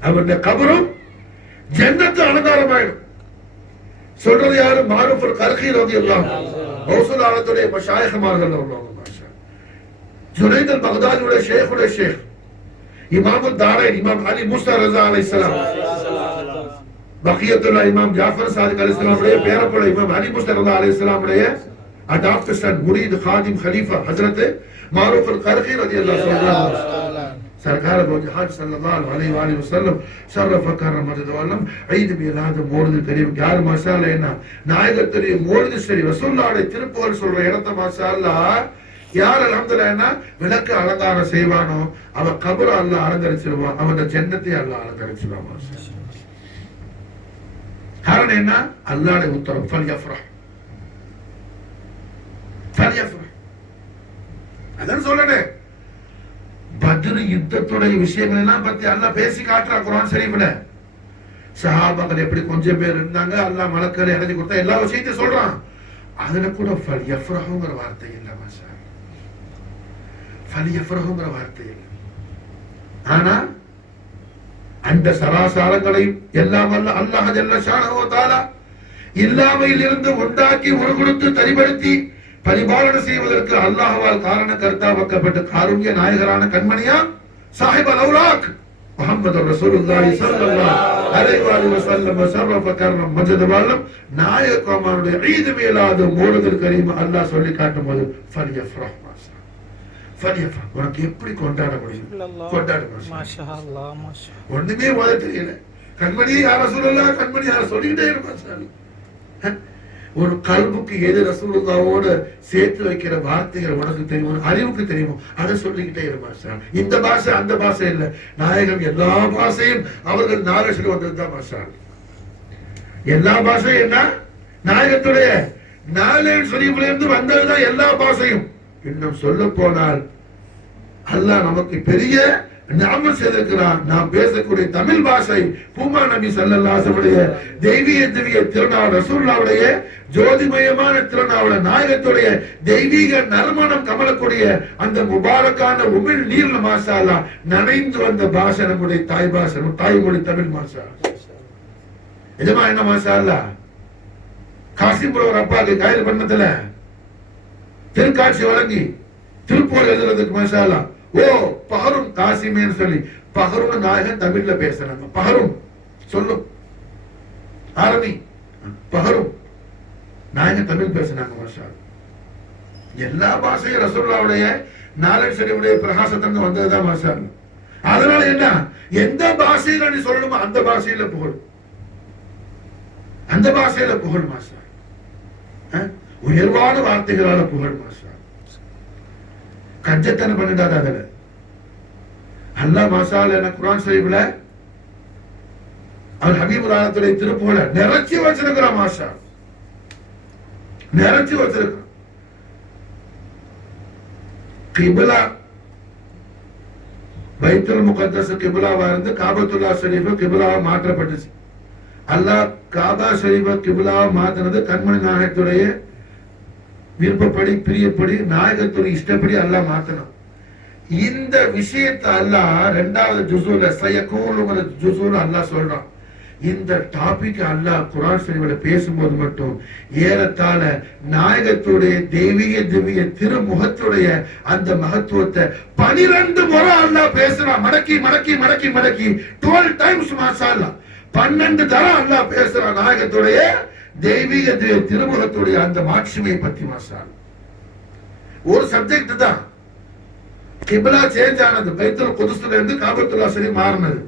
அவனுடைய கபரும் ஜன்னத்து அலங்காரம் ஆயிடும். சொல்றது யாரு? மாரூஃபுல் கர்ஹி ரலியல்லாஹு கௌசல் ஆலத்துடைய மஷாயிஹ்மார்கள் உள்ளவங்க. மாஷா ஜுனைத் அல் பக்தாதியுடைய ஷேக்குடைய ஷேக் இமாமுல் தாரைன் இமாம் அலி மூசா ரஸா அலைஹிஸ்ஸலாம், பக்கியத்துல்லா இமாம் ஜாஃபர் சாதிக் அலைஹிஸ்ஸலாமுடைய பேரப்புள்ள இமாம் அலி மூசா ரஸா அலைஹிஸ்ஸலாமுடைய அடாப்டட் சன் முரீத் खादिम खलीफा हजरत मारूफ अल करखी रज़ियल्लाहु ताला सरकार दो जहां सल्लल्लाहु अलैहि वसल्லம் शरफ करम मददवल्लम ईद मिलाद மௌலிது கரீம் யார் மாஷாஅல்லாஹ் என்ன நாயகத்துடைய மௌலிது ஷரீஃப் ரசூலுல்லாஹ்வுடைய திருப்புகழ் சொல்ற இடத்தை மாஷாஅல்லாஹ் யார் அல்ஹம்துலில்லாஹ் என்ன விளக்கு அலங்காரம் செய்வானோ அவன் கபர அல்லாஹ் அலங்கரிச்சிடுவான், அவன் ஜன்னத்தை அல்லாஹ் அலங்கரிச்சிடுவான் மாஷாஅல்லாஹ். காரணம் என்ன? அல்லாஹ்வுடைய உத்தரவு ஃபல்யஃப்ரஹ் ஃபல்யஃப்ரஹ். அதான் சொல்றேன் பத்ர் யுத்தத்துடைய விஷயங்கள் எல்லாம் பத்தி அல்லாஹ் பேசி காட்டுறான் குர்ஆன் ஷரீஃப்ல. சஹாபாக்கள் எப்படி கொஞ்சம் பேர் இருந்தாங்க, அல்லாஹ் மலக்களை இறங்கி கொடுத்தா எல்லா விஷயத்தையும் சொல்றான். அதுல கூட ஃபல்யஃப்ரஹுங்கிற வார்த்தை இல்ல மாஷா அல்லாஹ், ஃபல்யஃப்ரஹுங்கிற வார்த்தை இல்லை. ஆனா அந்த சராசாரங்களையும் எல்லாம் வல்ல அல்லாஹ் ஜல்ல ஷானஹு வ தஆலா இல்லாமையில் இருந்து உண்டாக்கி உருகுடுத்து தரிபடுத்தி பரிபாலனை செய்வதற்கு அல்லாஹ்வால் காரண கர்த்தாவாக்கப்பட்ட காருண்ய நாயகரான கண்மணியா சாஹிப் அல் அவுலாக் முஹம்மது ரசூலுல்லாஹி ஸல்லல்லாஹு அலைஹி வஸல்லம் ஷரஃப கர்ரம் மஜ்து வல்லம் நாயகமானுடைய ஈத் மீலாது மௌலிதுல் கரீம் அல்லாஹ் சொல்லி காட்டும்போது ஃபல்யஃப்ரஹ் மாஷா ஃபல்யஃப்ரஹ். உனக்கு எப்படி கொண்டாட முடியும்? கொண்டாட மாஷா அல்லாஹ் மாஷா. ஒண்ணுமே ஓத தெரியல, கண்மணி யா ரசூலுல்லாஹ் கண்மணி யா சொல்லிட்டே இருப்பாங்க. ஒரு கல்புக்கு எது ரசூலுல்லாஹ்வோட சேர்த்து வைக்கிற வார்த்தைகள் உனக்கு தெரியுமோ, அறிவுக்கு தெரியுமோ, அதை சொல்லிக்கிட்டே இருப்பாங்க. இந்த பாஷை அந்த பாஷை இல்ல, நாயகம் எல்லா பாஷையும் அவர்கள் நாரேஷன் வந்ததுதான் மாஷா. எல்லா பாஷையும் என்ன? நாயகத்துடைய நாலேஜ் ஷரீஃப்ல இருந்து வந்ததுதான் எல்லா பாஷையும். இன்னும் சொல்ல போனால் அல்லாஹ் நமக்கு பெரிய ஞாபகம் செய்திருக்கிறான். நாம் பேசக்கூடிய தமிழ் பாஷை பூமா நபி ஸல்லல்லாஹு அலைஹி வஸல்லம் தெய்வீக திருநாள் ரசூலுல்லாஹ்வுடைய ஜோதிமயமான திருநாள் நாயகத்துடைய தெய்வீக நறுமணம் கமலக்கூடிய அந்த முபாரக்கான உமிழ் நீர்ல மாஷா அல்லாஹ் நனைந்து வந்த பாஷை நம்முடைய தாய் பாஷை, தாய்மொழி தமிழ் மாஷா. நிஜமா என்ன மாஷா அல்லாஹ். காசிம்புரம் ஒரு அப்பாவுக்கு காயல் பண்ணத்துல திருக்காட்சி வழங்கி திருப்பூர் எழுதுறதுக்கு மாஷா அல்லாஹ் ஓ பஹரும் காசிமேன்னு சொல்லி பஹரும் நாயகன் தமிழ்ல பேசுறாங்க. பஹரும் சொல்லும் ஆரம்பி பஹரும் நாயகன் தமிழ் பேசுனாங்க மாஷா. எல்லா பாஷையும் ரசூலுல்லாஹ்வுடைய நாலேஜ் ஷரீஃபுடைய பிரகாசத்திலிருந்து வந்ததுதான் மாஷா. அதனால என்ன, எந்த பாஷையில நீ சொல்லணுமோ அந்த பாஷையில புகழ், அந்த பாஷையில புகழ் மாஷா. உயர்வான வார்த்தைகளால புகழ் மாஷா. கஞ்சத்தனை பண்ணிடாத அதுல அல்லாஹ் மாஷா அல்லாஹ் குர்ஆன் ஷரீஃப்ல அல் ஹபீபுல்லாஹ்வுடைய திருப்புகழ நிறைச்சி வச்சிருக்கிறான் மாஷா, நிறைச்சி வச்சிருக்கான். கிப்லா பைத்துல் முகத்தஸ் கிப்லாவா இருந்து காபத்துல்லாஹ் ஷரீஃப் கிப்லாவா மாற்றப்பட்டுச்சு. அல்லாஹ் காபா ஷரீஃப கிப்லாவா மாத்தினது கண்மணி நாயகத்துடைய விருப்பப்படி பிரியப்படி நாயகத்துடைய இஷ்டப்படி அல்லாஹ் மாத்தணும். இந்த விஷயத்தை அல்லாஹ் இரண்டாவது ஜுஸூல சயகூலுங்கிற ஜுஸூல அல்லாஹ் சொல்றான். இந்த டாபிக் அல்லாஹ் குர்ஆன் ஷரீஃப்ல பேசும்போது மட்டும் ஏறத்தாழ நாயகத்துடைய தெய்வீக திவ்ய திருமுகத்துடைய அந்த மகத்துவத்தை 12 முறை அல்லாஹ் பேசுறான். மடக்கி மடக்கி மடக்கி மடக்கி 12 டைம்ஸ் மாஷா அல்லாஹ் 12 தடவை அல்லாஹ் பேசுறான் நாயகத்துடைய தெய்வீக திருமுகத்துடைய அந்த மாட்சிமை பத்தி மாஷா. ஒரு சப்ஜெக்ட் தான் கிப்லா சேஞ்ச் ஆனது, பைத்துல் குதுஸ்ல இருந்து காபத்துல்லாஹ் ஷரீஃப் மாறினது.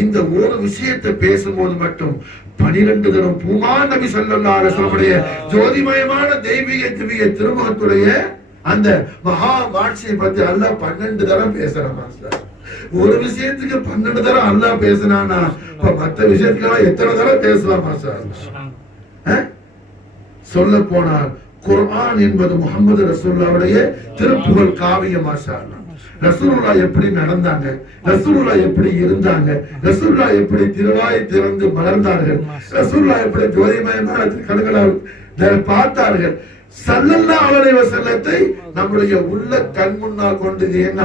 இந்த ஒரு விஷயத்தை பேசும்போது மட்டும் 12 தடவை பூமா நபி ஸல்லல்லாஹு அலைஹி வஸல்லம் ஜோதிமயமான தெய்வீக திவ்ய திருமுகத்துடைய அந்த மகா மாட்சியை பத்தி அல்லாஹ் 12 தடவை பேசுறான் மாஷா. ஒரு விஷயத்துக்கு 12 தடவை அல்லாஹ் பேசினானா மற்ற விஷயத்துக்கெல்லாம் எத்தனை தடவை பேசலாம் மாஷா. சொல்ல போனால் குர்ஆன் என்பது முஹம்மது ரசூலுல்லாஹ்வுடைய திருப்புகழ் காவியம் மாஷா அல்லாஹ். ரசூலுல்லாஹ் எப்படி நடந்தாங்க, ரசூலுல்லாஹ் எப்படி இருந்தாங்க, ரசூலுல்லாஹ் எப்படி திருவாயை திறந்து மலர்ந்தார்கள், ரசூலுல்லாஹ் எப்படி ஜோதிமயமான கண்களால் பார்த்தார்கள். ஸல்லல்லாஹு அலைஹி வஸல்லத்தை நம்முடைய உள்ள கண் முன்னால் கொண்டு என்ன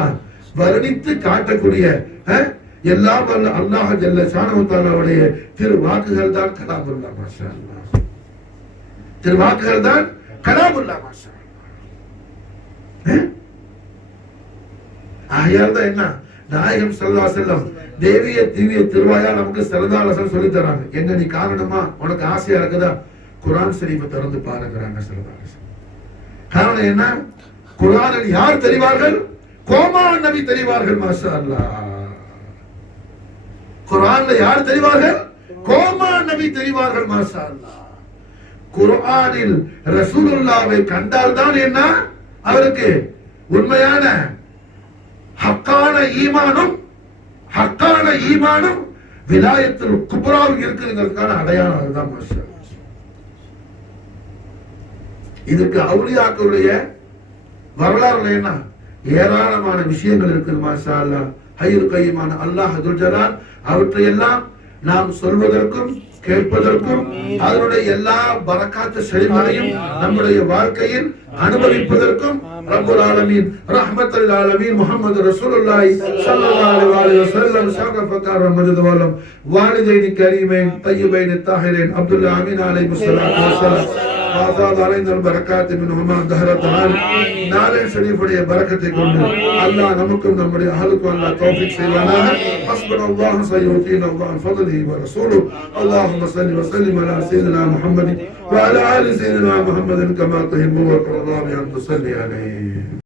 வர்ணித்து காட்டக்கூடிய எல்லாம் அல்லாஹ் ஜல்ல ஷானஹு வ தஆலாவுடைய திருவாக்குகள் தான் கலாமுல்லாஹ் மாஷா அல்லாஹ். திருவாக்குகள் தான் கலாமுல்லாஹ் மாஷா. ஆகையால் தான் என்ன நாயகம் ஸல்லல்லாஹு அலைஹி வஸல்லம் தேவிய திவ்ய திருவாயால் நமக்கு ஸல்லல்லாஹு அலைஹி வஸல்லம் சொல்லி தராங்க. என்ன நீ காரணமா உனக்கு ஆசையா இருக்குதா குர்ஆன் ஷரீஃபை திறந்து பாருங்கறாங்க ஸல்லல்லாஹு அலைஹி வஸல்லம். காரணம் என்ன? குர்ஆனில் யார் தெரிவார்கள்? கோமான் நபி தெரிவார்கள். மாஷா அல்லாஹ். குர்ஆன்ல யார் தெரிவார்கள்? கோமான் நபி தெரிவார்கள். மாஷா அல்லாஹ். குர்ஆனில் ரசூலுல்லாஹ்வை கண்டால் தான் என்ன அவருக்கு உண்மையான ஹக்கான ஈமானும் விலாயத்துல் குப்ராவில் இருக்குங்கிறதுக்கான அடையாளம் அதுதான். மாஷா அல்லாஹ். இதுக்கு அவுலியாக்களுடைய வரலாறுல என்ன ஏராளமான விஷயங்கள் இருக்குது. மாஷா அல்லாஹ். ஹய்யுல் கய்யூமான அல்லாஹ் துல் ஜலால் அவற்றையெல்லாம் நாம் சொல்வதற்கும் கேட்பதற்கும் அதனுடைய எல்லா பரக்காத்து செழிமையும் நம்முடைய வாழ்க்கையில் அனுபவிப்பதற்கும் ரப்புல் ஆலமீன் ரஹ்மத்துல் ஆலமீன் முஹம்மது ரசூலுல்லாஹி ஸல்லல்லாஹு அலைஹி வஸல்லம் ஷரஃபக ரமஜத் வலம் வாலிதைனி கரீமைன் தய்யிபைன் தாஹிரின் அப்துல்லாஹ் அமீன் அலைஹிஸ்ஸலாத்து வஸலாம் ஆசாத் அலைஹில் பரக்காத் மின்ஹுமா தஹரத்தான் நாலே ஷரீஃபுடைய பரக்கத்தை கொண்டு அல்லாஹ் நமக்கும் நம்முடைய அஹலுக்கும் அல்லாஹ் தௌஃபீக் செய்வானாக. ஹஸ்புனல்லாஹு சய்யுதீனா அல்லாஹ் ஃபضله ورسوله اللهم صل وسلم على سيدنا محمد وعلى آل سيدنا محمد كما تحب وترضى أن تصلي عليه.